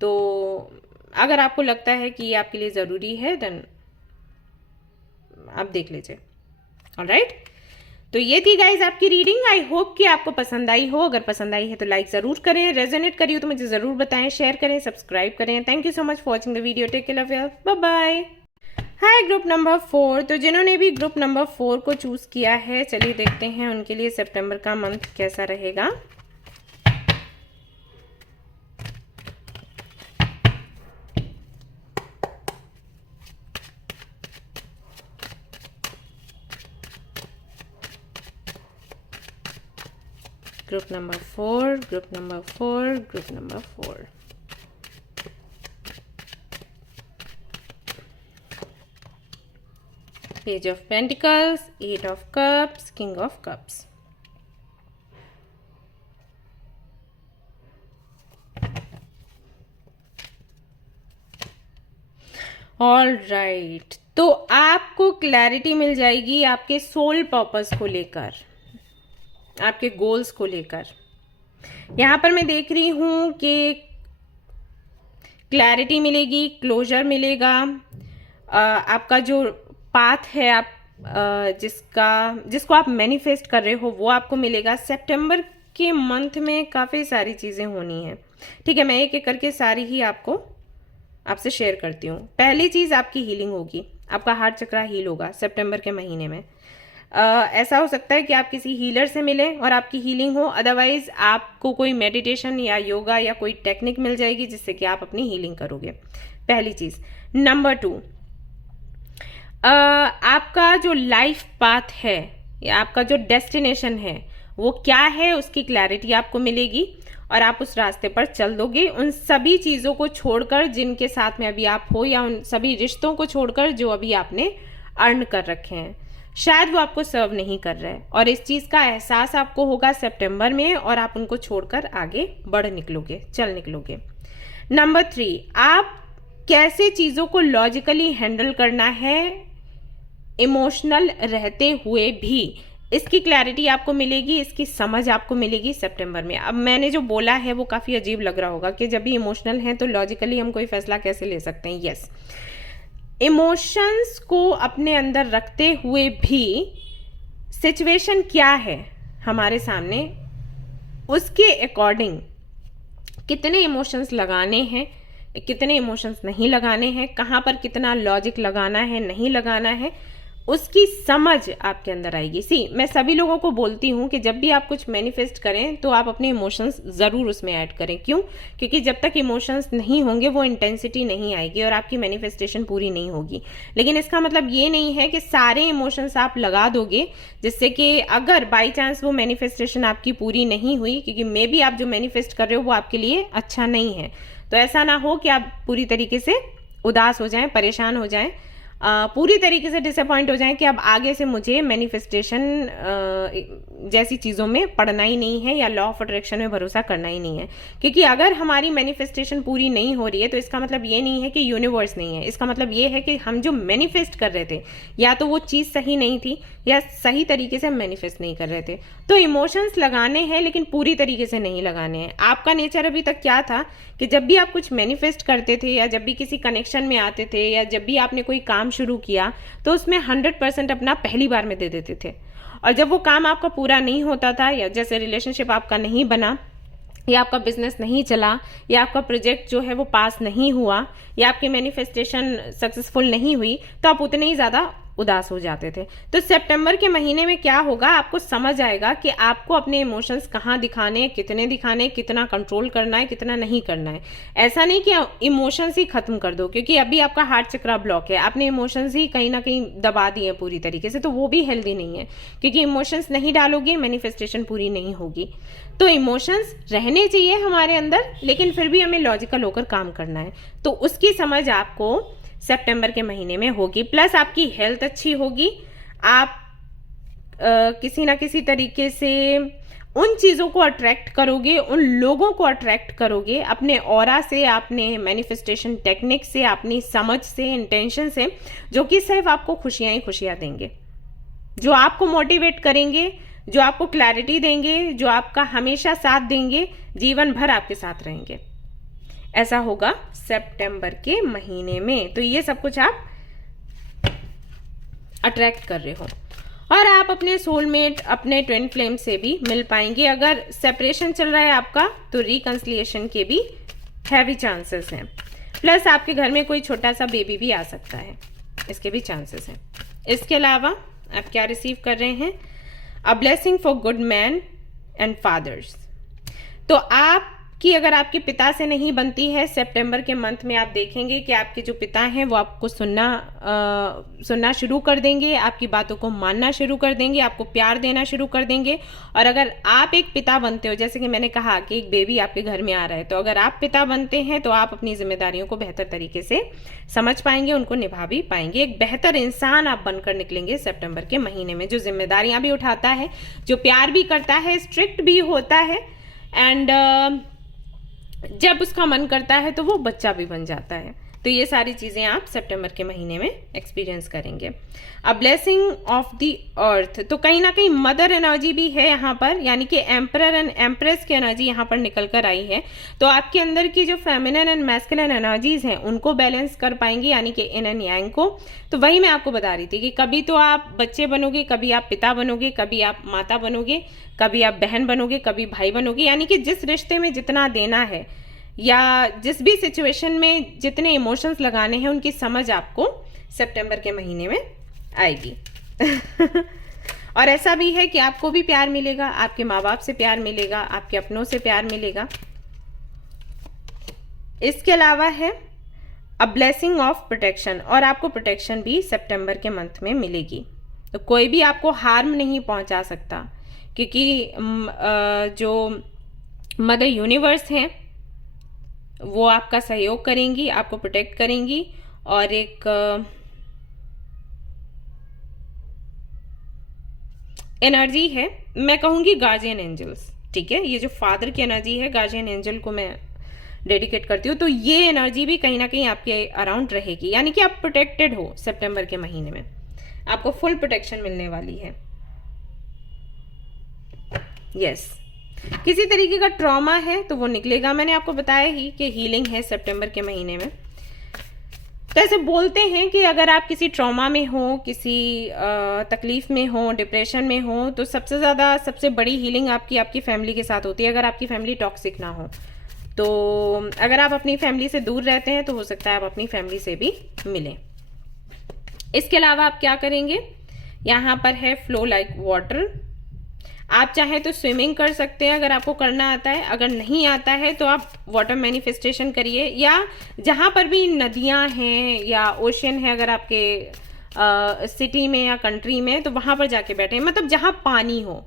तो अगर आपको लगता है कि ये आपके लिए ज़रूरी है, देन आप देख लीजिए। ऑलराइट, तो ये थी गाइज आपकी रीडिंग। आई होप कि आपको पसंद आई हो। अगर पसंद आई है तो लाइक ज़रूर करें, रेजोनेट करिए तो मुझे ज़रूर बताएं, शेयर करें, सब्सक्राइब करें। Thank you so much for watching the video. Take care, love you, bye bye. Hi group number 4, तो जिन्होंने भी ग्रुप नंबर 4 को चूज़ किया है, चलिए देखते हैं उनके लिए सितंबर का मंथ कैसा रहेगा। Group number 4, group number 4, group number 4। Page of Pentacles, 8 of Cups, King of Cups। All right, तो आपको क्लैरिटी मिल जाएगी आपके सोल पर्पस को लेकर, आपके गोल्स को लेकर। यहाँ पर मैं देख रही हूँ कि क्लैरिटी मिलेगी, क्लोजर मिलेगा, आपका जो पाथ है, आप जिसको आप मैनिफेस्ट कर रहे हो वो आपको मिलेगा। सितंबर के मंथ में काफ़ी सारी चीज़ें होनी है, ठीक है। मैं एक एक करके सारी ही आपसे शेयर करती हूँ। पहली चीज़ आपकी हीलिंग होगी, आपका हार्ट चक्रा हील होगा सितंबर के महीने में। ऐसा हो सकता है कि आप किसी हीलर से मिलें और आपकी हीलिंग हो, अदरवाइज आपको कोई मेडिटेशन या योगा या कोई टेक्निक मिल जाएगी जिससे कि आप अपनी हीलिंग करोगे, पहली चीज़। नंबर 2, आपका जो लाइफ पाथ है या आपका जो डेस्टिनेशन है वो क्या है, उसकी क्लैरिटी आपको मिलेगी और आप उस रास्ते पर चल दोगे। उन सभी चीज़ों को छोड़कर जिनके साथ में अभी आप हो, या उन सभी रिश्तों को छोड़कर जो अभी आपने अर्न कर रखे हैं, शायद वो आपको सर्व नहीं कर रहे हैं, और इस चीज़ का एहसास आपको होगा सितंबर में, और आप उनको छोड़कर आगे बढ़ निकलोगे, चल निकलोगे। नंबर 3, आप कैसे चीज़ों को लॉजिकली हैंडल करना है इमोशनल रहते हुए भी, इसकी क्लैरिटी आपको मिलेगी, इसकी समझ आपको मिलेगी सितंबर में। अब मैंने जो बोला है वो काफ़ी अजीब लग रहा होगा कि जब भी इमोशनल हैं तो लॉजिकली हम कोई फैसला कैसे ले सकते हैं। यस, इमोशंस को अपने अंदर रखते हुए भी सिचुएशन क्या है हमारे सामने, उसके अकॉर्डिंग कितने इमोशंस लगाने हैं, कितने इमोशंस नहीं लगाने हैं, कहाँ पर कितना लॉजिक लगाना है, नहीं लगाना है, उसकी समझ आपके अंदर आएगी। मैं सभी लोगों को बोलती हूँ कि जब भी आप कुछ मैनिफेस्ट करें तो आप अपने इमोशंस ज़रूर उसमें ऐड करें। क्यों? क्योंकि जब तक इमोशंस नहीं होंगे वो इंटेंसिटी नहीं आएगी और आपकी मैनिफेस्टेशन पूरी नहीं होगी। लेकिन इसका मतलब ये नहीं है कि सारे इमोशंस आप लगा दोगे, जिससे कि अगर बाई चांस वो मैनिफेस्टेशन आपकी पूरी नहीं हुई, क्योंकि मे बी आप जो मैनिफेस्ट कर रहे हो वो आपके लिए अच्छा नहीं है, तो ऐसा ना हो कि आप पूरी तरीके से उदास हो जाएं, परेशान हो जाएं, पूरी तरीके से डिसअपॉइंट हो जाएं कि अब आगे से मुझे मैनिफेस्टेशन जैसी चीज़ों में पढ़ना ही नहीं है या लॉ ऑफ अट्रैक्शन में भरोसा करना ही नहीं है। क्योंकि अगर हमारी मैनिफेस्टेशन पूरी नहीं हो रही है तो इसका मतलब ये नहीं है कि यूनिवर्स नहीं है, इसका मतलब ये है कि हम जो मैनिफेस्ट कर रहे थे या तो वो चीज़ सही नहीं थी या सही तरीके से मैनिफेस्ट नहीं कर रहे थे। तो इमोशंस लगाने हैं लेकिन पूरी तरीके से नहीं लगाने हैं। आपका नेचर अभी तक क्या था कि जब भी आप कुछ मैनिफेस्ट करते थे या जब भी किसी कनेक्शन में आते थे या जब भी आपने कोई काम शुरू किया तो उसमें 100% अपना पहली बार में दे देते थे, और जब वो काम आपका पूरा नहीं होता था या जैसे रिलेशनशिप आपका नहीं बना या आपका बिजनेस नहीं चला या आपका प्रोजेक्ट जो है वो पास नहीं हुआ या आपकी मैनिफेस्टेशन सक्सेसफुल नहीं हुई, तो आप उतने ही ज़्यादा उदास हो जाते थे। तो सितंबर के महीने में क्या होगा, आपको समझ आएगा कि आपको अपने इमोशंस कहाँ दिखाने हैं, कितना कंट्रोल करना है, कितना नहीं करना है। ऐसा नहीं कि इमोशंस ही खत्म कर दो, क्योंकि अभी आपका हार्ट चक्रा ब्लॉक है, आपने इमोशंस ही कहीं ना कहीं दबा दिए हैं पूरी तरीके से, तो वो भी हेल्दी नहीं है। क्योंकि इमोशंस नहीं डालोगे मैनिफेस्टेशन पूरी नहीं होगी। तो इमोशंस रहने चाहिए हमारे अंदर, लेकिन फिर भी हमें लॉजिकल होकर काम करना है। तो उसकी समझ आपको सितंबर के महीने में होगी। प्लस आपकी हेल्थ अच्छी होगी, आप किसी ना किसी तरीके से उन चीज़ों को अट्रैक्ट करोगे, उन लोगों को अट्रैक्ट करोगे अपने ऑरा से, अपने मैनिफेस्टेशन टेक्निक से, अपनी समझ से, इंटेंशन से, जो कि सिर्फ आपको खुशियां ही खुशियां देंगे, जो आपको मोटिवेट करेंगे, जो आपको क्लैरिटी देंगे, जो आपका हमेशा साथ देंगे, जीवन भर आपके साथ रहेंगे। ऐसा होगा सितंबर के महीने में। तो ये सब कुछ आप अट्रैक्ट कर रहे हो, और आप अपने सोलमेट, अपने ट्विन फ्लेम से भी मिल पाएंगे। अगर सेपरेशन चल रहा है आपका तो रिकंसिलिएशन के भी हैवी चांसेस हैं। प्लस आपके घर में कोई छोटा सा बेबी भी आ सकता है, इसके भी चांसेस हैं। इसके अलावा आप क्या रिसीव कर रहे हैं, a blessing for good man and fathers. तो आपकी अगर आपके पिता से नहीं बनती है, सितंबर के मंथ में आप देखेंगे कि आपके जो पिता हैं वो आपको सुनना शुरू कर देंगे, आपकी बातों को मानना शुरू कर देंगे, आपको प्यार देना शुरू कर देंगे। और अगर आप एक पिता बनते हो, जैसे कि मैंने कहा कि एक बेबी आपके घर में आ रहा है, तो अगर आप पिता बनते हैं तो आप अपनी जिम्मेदारियों को बेहतर तरीके से समझ पाएंगे, उनको निभा भी पाएंगे। एक बेहतर इंसान आप बनकर निकलेंगे सितंबर के महीने में, जो जिम्मेदारियां भी उठाता है, जो प्यार भी करता है, स्ट्रिक्ट भी होता है, एंड जब उसका मन करता है तो वो बच्चा भी बन जाता है। तो ये सारी चीज़ें आप सितंबर के महीने में एक्सपीरियंस करेंगे। A blessing of the earth, तो कहीं ना कहीं मदर एनर्जी भी है यहाँ पर, यानी कि एम्परर एंड एम्प्रेस की एनर्जी यहाँ पर निकल कर आई है। तो आपके अंदर की जो फेमिनिन एंड मैस्कुलिन एनर्जीज हैं उनको बैलेंस कर पाएंगे, यानी कि इन एंड यांग को। तो वही मैं आपको बता रही थी कि कभी तो आप बच्चे बनोगे, कभी आप पिता बनोगे, कभी आप माता बनोगे, कभी आप बहन बनोगे, कभी भाई बनोगे, यानी कि जिस रिश्ते में जितना देना है या जिस भी सिचुएशन में जितने इमोशंस लगाने हैं उनकी समझ आपको सितंबर के महीने में आएगी। और ऐसा भी है कि आपको भी प्यार मिलेगा, आपके माँ बाप से प्यार मिलेगा, आपके अपनों से प्यार मिलेगा। इसके अलावा है अ ब्लेसिंग ऑफ प्रोटेक्शन, और आपको प्रोटेक्शन भी सितंबर के मंथ में मिलेगी। तो कोई भी आपको हार्म नहीं पहुंचा सकता, क्योंकि जो मदर यूनिवर्स हैं वो आपका सहयोग करेंगी, आपको प्रोटेक्ट करेंगी। और एक एनर्जी है, मैं कहूंगी गार्जियन एंजल्स, ठीक है, ये जो फादर की एनर्जी है, गार्जियन एंजल को मैं डेडिकेट करती हूँ। तो ये एनर्जी भी कहीं ना कहीं आपके अराउंड रहेगी, यानी कि आप प्रोटेक्टेड हो सितंबर के महीने में, आपको फुल प्रोटेक्शन मिलने वाली है। यस, किसी तरीके का ट्रॉमा है तो वो निकलेगा। मैंने आपको बताया ही कि हीलिंग है सितंबर के महीने में। तो ऐसे बोलते हैं कि अगर आप किसी ट्रॉमा में हो, किसी तकलीफ में हो, डिप्रेशन में हो, तो सबसे बड़ी हीलिंग आपकी फैमिली के साथ होती है, अगर आपकी फैमिली टॉक्सिक ना हो। तो अगर आप अपनी फैमिली से दूर रहते हैं तो हो सकता है आप अपनी फैमिली से भी मिलें। इसके अलावा आप क्या करेंगे, यहाँ पर है फ्लो लाइक वाटर। आप चाहे तो स्विमिंग कर सकते हैं अगर आपको करना आता है, अगर नहीं आता है तो आप वाटर मैनिफेस्टेशन करिए, या जहाँ पर भी नदियाँ हैं या ओशन है अगर आपके सिटी में या कंट्री में, तो वहाँ पर जाके बैठे, मतलब जहाँ पानी हो,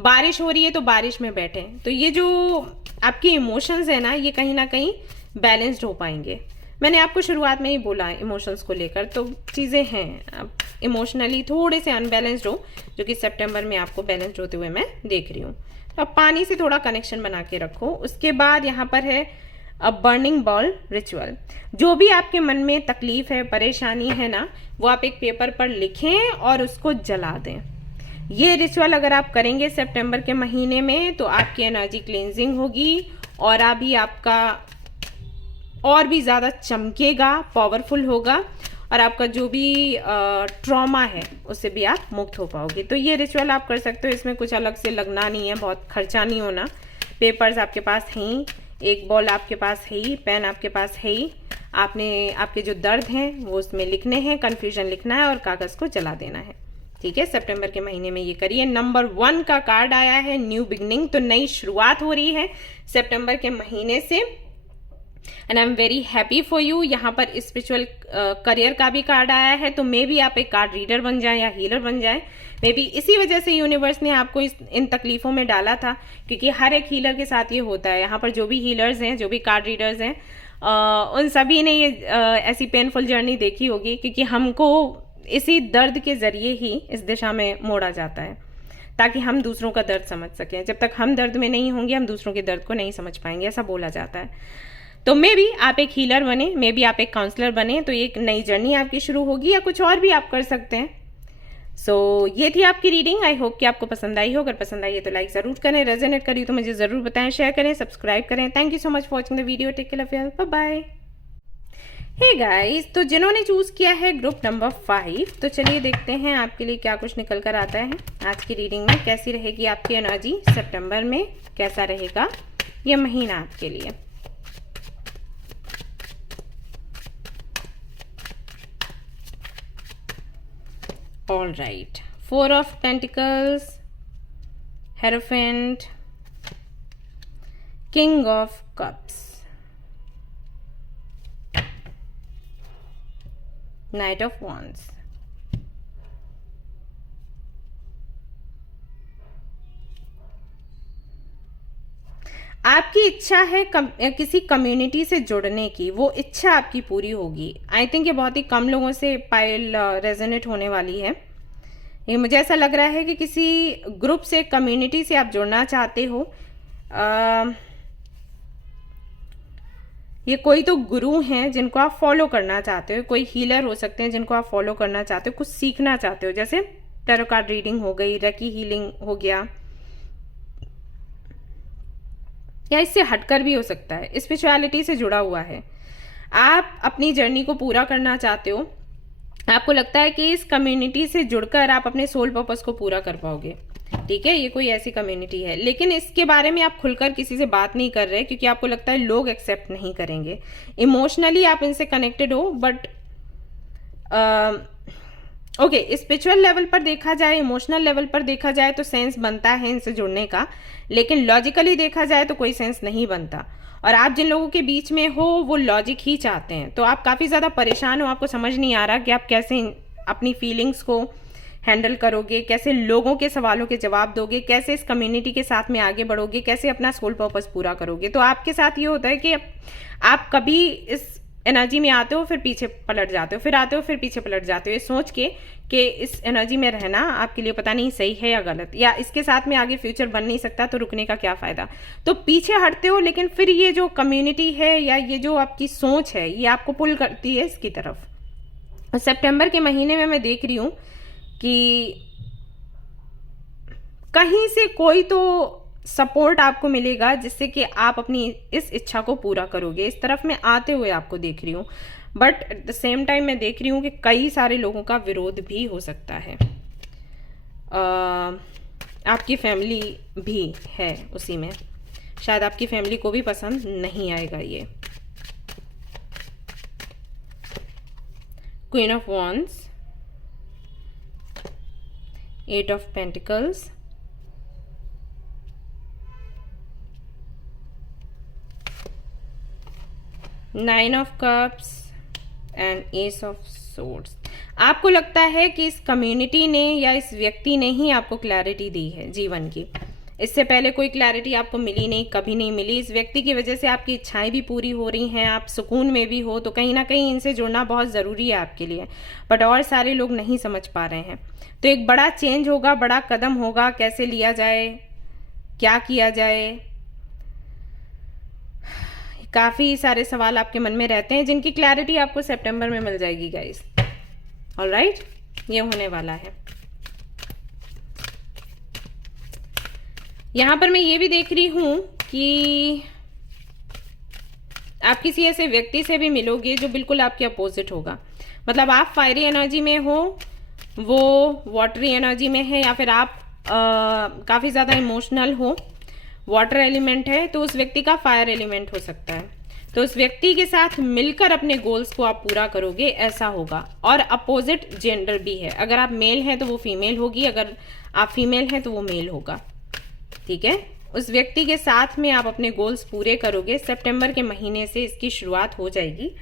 बारिश हो रही है तो बारिश में बैठे। तो ये जो आपके इमोशंस है ना, ये कहीं ना कहीं बैलेंस्ड हो पाएंगे। मैंने आपको शुरुआत में ही बोला इमोशंस को लेकर, तो चीज़ें हैं आप इमोशनली थोड़े से अनबैलेंस्ड हो, जो कि सितंबर में आपको बैलेंस्ड होते हुए मैं देख रही हूँ। तो आप पानी से थोड़ा कनेक्शन बना के रखो। उसके बाद यहाँ पर है अ बर्निंग बॉल रिचुअल। जो भी आपके मन में तकलीफ है, परेशानी है ना, वो आप एक पेपर पर लिखें और उसको जला दें। ये रिचुअल अगर आप करेंगे सितंबर के महीने में तो आपकी एनर्जी क्लींजिंग होगी, और अभी आपका और भी ज़्यादा चमकेगा, पावरफुल होगा, और आपका जो भी ट्रॉमा है उससे भी आप मुक्त हो पाओगे। तो ये रिचुअल आप कर सकते हो, इसमें कुछ अलग से लगना नहीं है, बहुत खर्चा नहीं होना। पेपर्स आपके पास हैं ही, एक बॉल आपके पास है ही, पेन आपके पास है ही, आपने आपके जो दर्द हैं वो उसमें लिखने हैं, कन्फ्यूजन लिखना है और कागज़ को जला देना है। ठीक है, सितंबर के महीने में ये करिए। नंबर 1 का कार्ड आया है न्यू बिगनिंग, तो नई शुरुआत हो रही है सितंबर के महीने से, and I am very happy for you. यहाँ पर स्पिरिचुअल करियर का भी कार्ड आया है, तो मे बी आप एक कार्ड रीडर बन जाए या हीलर बन जाए। मे बी इसी वजह से यूनिवर्स ने आपको इन तकलीफों में डाला था, क्योंकि हर एक हीलर के साथ ये होता है। यहाँ पर जो भी हीलर्स हैं, जो भी कार्ड रीडर्स हैं, उन सभी ने ये ऐसी पेनफुल जर्नी देखी होगी, क्योंकि हमको इसी दर्द के जरिए ही इस दिशा में मोड़ा जाता है, ताकि हम दूसरों का दर्द समझ सकें। जब तक हम दर्द में नहीं होंगे हम दूसरों के दर्द को नहीं समझ पाएंगे, ऐसा बोला जाता है। तो मे बी आप एक हीलर बने, मे बी आप एक काउंसलर बने, तो एक नई जर्नी आपकी शुरू होगी, या कुछ और भी आप कर सकते हैं। सो ये थी आपकी रीडिंग। आई होप कि आपको पसंद आई हो। अगर पसंद आई है तो लाइक ज़रूर करें, रेजोनेट करी तो मुझे ज़रूर बताएं, शेयर करें, सब्सक्राइब करें। Thank you so much for watching the video. Take care of your self, bye bye. Hey guys, तो जिन्होंने चूज़ किया है ग्रुप नंबर 5, तो चलिए देखते हैं आपके लिए क्या कुछ निकल कर आता है आज की रीडिंग में। कैसी रहेगी आपकी एनर्जी सितंबर में, कैसा रहेगा ये महीना आपके लिए। All right, 4 of Pentacles, Hierophant, King of Cups, Knight of Wands। आपकी इच्छा है किसी कम्युनिटी से जुड़ने की, वो इच्छा आपकी पूरी होगी। आई थिंक ये बहुत ही कम लोगों से पायल रेजोनेट होने वाली है। ये मुझे ऐसा लग रहा है कि किसी ग्रुप से, कम्युनिटी से आप जुड़ना चाहते हो, ये कोई तो गुरु हैं जिनको आप फॉलो करना चाहते हो, कोई हीलर हो सकते हैं जिनको आप फॉलो करना चाहते हो, कुछ सीखना चाहते हो, जैसे टैरो कार्ड रीडिंग हो गई, रेकी हीलिंग हो गया, या इससे हटकर भी हो सकता है, स्पिरिचुअलिटी से जुड़ा हुआ है। आप अपनी जर्नी को पूरा करना चाहते हो, आपको लगता है कि इस कम्युनिटी से जुड़कर आप अपने सोल पर्पस को पूरा कर पाओगे, ठीक है, ये कोई ऐसी कम्युनिटी है, लेकिन इसके बारे में आप खुलकर किसी से बात नहीं कर रहे क्योंकि आपको लगता है लोग एक्सेप्ट नहीं करेंगे। इमोशनली आप इनसे कनेक्टेड हो, बट ओके, स्पिरिचुअल लेवल पर देखा जाए, इमोशनल लेवल पर देखा जाए तो सेंस बनता है इनसे जुड़ने का, लेकिन लॉजिकली देखा जाए तो कोई सेंस नहीं बनता। और आप जिन लोगों के बीच में हो वो लॉजिक ही चाहते हैं, तो आप काफ़ी ज़्यादा परेशान हो, आपको समझ नहीं आ रहा कि आप कैसे अपनी फीलिंग्स को हैंडल करोगे, कैसे लोगों के सवालों के जवाब दोगे, कैसे इस कम्युनिटी के साथ में आगे बढ़ोगे, कैसे अपना सोल पर्पस पूरा करोगे। तो आपके साथ ये होता है कि आप कभी इस एनर्जी में आते हो फिर पीछे पलट जाते हो, फिर आते हो फिर पीछे पलट जाते हो, ये सोच के कि इस एनर्जी में रहना आपके लिए पता नहीं सही है या गलत, या इसके साथ में आगे फ्यूचर बन नहीं सकता तो रुकने का क्या फ़ायदा। तो पीछे हटते हो, लेकिन फिर ये जो कम्युनिटी है या ये जो आपकी सोच है ये आपको पुल करती है इसकी तरफ। सितंबर के महीने में मैं देख रही हूँ कि कहीं से कोई तो सपोर्ट आपको मिलेगा जिससे कि आप अपनी इस इच्छा को पूरा करोगे। इस तरफ मैं आते हुए आपको देख रही हूँ, but at the same time मैं देख रही हूँ कि कई सारे लोगों का विरोध भी हो सकता है। आपकी फैमिली भी है उसी में, शायद आपकी फैमिली को भी पसंद नहीं आएगा ये। Queen of wands, 8 of pentacles, nine of cups and S of swords. आपको लगता है कि इस कम्युनिटी ने या इस व्यक्ति ने ही आपको क्लैरिटी दी है जीवन की। इससे पहले कोई क्लैरिटी आपको मिली नहीं, कभी नहीं मिली। इस व्यक्ति की वजह से आपकी इच्छाएं भी पूरी हो रही हैं, आप सुकून में भी हो, तो कहीं ना कहीं इनसे जुड़ना बहुत ज़रूरी है आपके लिए, बट और सारे लोग नहीं समझ पा रहे हैं। तो एक बड़ा चेंज होगा, बड़ा कदम होगा, कैसे लिया जाए, क्या किया जाए, काफ़ी सारे सवाल आपके मन में रहते हैं जिनकी क्लैरिटी आपको सितंबर में मिल जाएगी गाइस। ऑलराइट, ये होने वाला है। यहां पर मैं ये भी देख रही हूं कि आप किसी ऐसे व्यक्ति से भी मिलोगे जो बिल्कुल आपके अपोजिट होगा। मतलब आप फायरी एनर्जी में हो, वो वाटरी एनर्जी में है, या फिर आप काफ़ी ज़्यादा इमोशनल हो, वाटर एलिमेंट है, तो उस व्यक्ति का फायर एलिमेंट हो सकता है। तो उस व्यक्ति के साथ मिलकर अपने गोल्स को आप पूरा करोगे, ऐसा होगा। और अपोजिट जेंडर भी है, अगर आप मेल हैं तो वो फीमेल होगी, अगर आप फीमेल हैं तो वो मेल होगा, ठीक है। उस व्यक्ति के साथ में आप अपने गोल्स पूरे करोगे। सितंबर के महीने से इसकी शुरुआत हो जाएगी।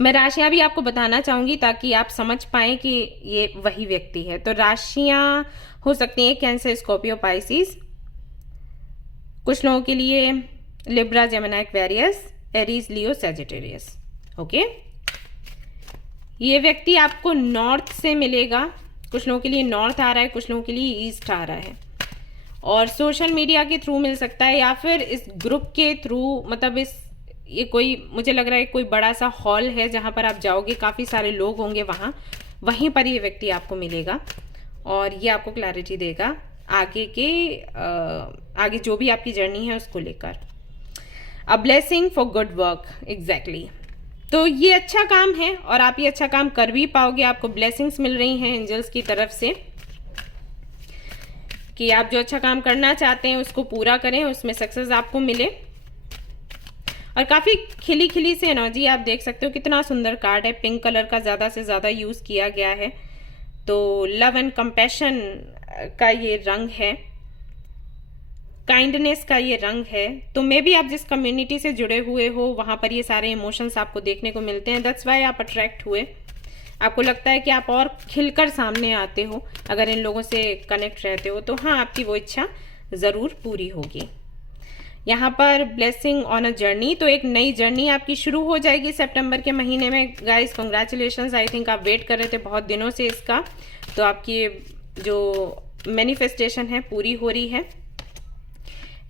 मैं राशियां भी आपको बताना चाहूंगी ताकि आप समझ पाएं कि ये वही व्यक्ति है। तो राशियां हो सकती हैं कैंसर, स्कॉर्पियो, पाइसिस। कुछ लोगों के लिए लिब्रा, जेमिनी, एक्वेरियस, एरीज, लियो, सैजिटेरियस। ओके, ये व्यक्ति आपको नॉर्थ से मिलेगा। कुछ लोगों के लिए नॉर्थ आ रहा है, कुछ लोगों के लिए ईस्ट आ रहा है, और सोशल मीडिया के थ्रू मिल सकता है, या फिर इस ग्रुप के थ्रू। मतलब ये कोई, मुझे लग रहा है कोई बड़ा सा हॉल है जहां पर आप जाओगे, काफ़ी सारे लोग होंगे वहां, वहीं पर ये व्यक्ति आपको मिलेगा और ये आपको क्लैरिटी देगा आगे जो भी आपकी जर्नी है उसको लेकर। अ blessing for good work, exactly. तो ये अच्छा काम है और आप ये अच्छा काम कर भी पाओगे। आपको ब्लेसिंग्स मिल रही हैं एंजल्स की तरफ से कि आप जो अच्छा काम करना चाहते हैं उसको पूरा करें, उसमें सक्सेस आपको मिले। और काफ़ी खिली खिली सी एनर्जी आप देख सकते हो, कितना सुंदर कार्ड है। पिंक कलर का ज़्यादा से ज़्यादा यूज़ किया गया है। तो लव एंड कंपैशन का ये रंग है, काइंडनेस का ये रंग है। तो मे भी आप जिस कम्युनिटी से जुड़े हुए हो वहाँ पर ये सारे इमोशंस आपको देखने को मिलते हैं। दैट्स वाई आप अट्रैक्ट हुए। आपको लगता है कि आप और खिलकर सामने आते हो अगर इन लोगों से कनेक्ट रहते हो, तो हाँ, आपकी वो इच्छा ज़रूर पूरी होगी। यहाँ पर ब्लेसिंग ऑन अ जर्नी, तो एक नई जर्नी आपकी शुरू हो जाएगी सितंबर के महीने में। गाइस कॉन्ग्रेचुलेशंस, आई थिंक आप वेट कर रहे थे बहुत दिनों से इसका, तो आपकी जो मैनिफेस्टेशन है पूरी हो रही है।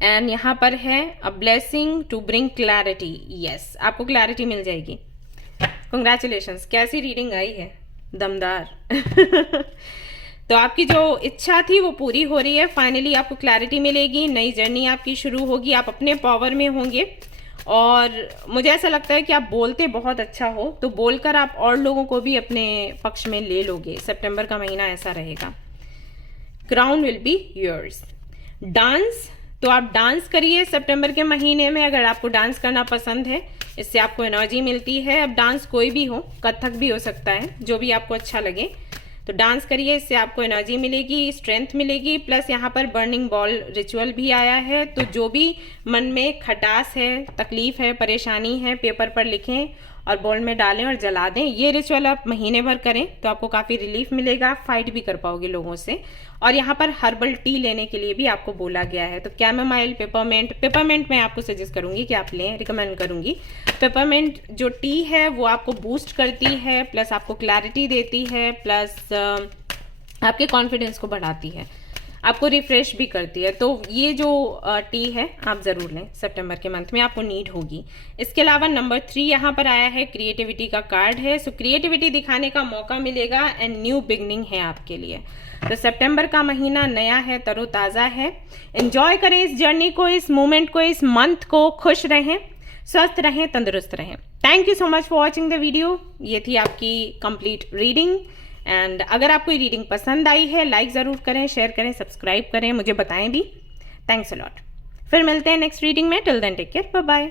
एंड यहाँ पर है a blessing to bring clarity. Yes, आपको क्लैरिटी मिल जाएगी। कंग्रेचुलेशंस, कैसी रीडिंग आई है, दमदार। तो आपकी जो इच्छा थी वो पूरी हो रही है। फाइनली आपको क्लैरिटी मिलेगी, नई जर्नी आपकी शुरू होगी, आप अपने पावर में होंगे। और मुझे ऐसा लगता है कि आप बोलते बहुत अच्छा हो, तो बोलकर आप और लोगों को भी अपने पक्ष में ले लोगे। सितंबर का महीना ऐसा रहेगा। Crown will be yours. Dance, तो आप डांस करिए सितंबर के महीने में, अगर आपको डांस करना पसंद है, इससे आपको एनर्जी मिलती है। अब डांस कोई भी हो, कथक भी हो सकता है, जो भी आपको अच्छा लगे, तो डांस करिए, इससे आपको एनर्जी मिलेगी, स्ट्रेंथ मिलेगी। प्लस यहाँ पर बर्निंग बॉल रिचुअल भी आया है, तो जो भी मन में खटास है, तकलीफ है, परेशानी है, पेपर पर लिखें और बॉल में डालें और जला दें। ये रिचुअल आप महीने भर करें तो आपको काफ़ी रिलीफ मिलेगा, फाइट भी कर पाओगे लोगों से। और यहाँ पर हर्बल टी लेने के लिए भी आपको बोला गया है, तो कैमोमाइल, पेपरमेंट मैं आपको सजेस्ट करूँगी कि आप लें, रिकमेंड करूँगी। पेपरमेंट जो टी है वो आपको बूस्ट करती है, प्लस आपको क्लैरिटी देती है, प्लस आपके कॉन्फिडेंस को बढ़ाती है, आपको रिफ्रेश भी करती है। तो ये जो टी है आप ज़रूर लें, सितंबर के मंथ में आपको नीड होगी। इसके अलावा नंबर 3 यहाँ पर आया है, क्रिएटिविटी का कार्ड है। सो क्रिएटिविटी दिखाने का मौका मिलेगा एंड न्यू बिगनिंग है आपके लिए। तो सितंबर का महीना नया है, तरोताज़ा है। एंजॉय करें इस जर्नी को, इस मोमेंट को, इस मंथ को। खुश रहें, स्वस्थ रहें, तंदुरुस्त रहें। Thank you so much for watching the video. ये थी आपकी कंप्लीट रीडिंग। एंड अगर आपको ये रीडिंग पसंद आई है, लाइक ज़रूर करें, शेयर करें, सब्सक्राइब करें, मुझे बताएं भी। Thanks a lot. फिर मिलते हैं नेक्स्ट रीडिंग में। Till then take care, bye bye.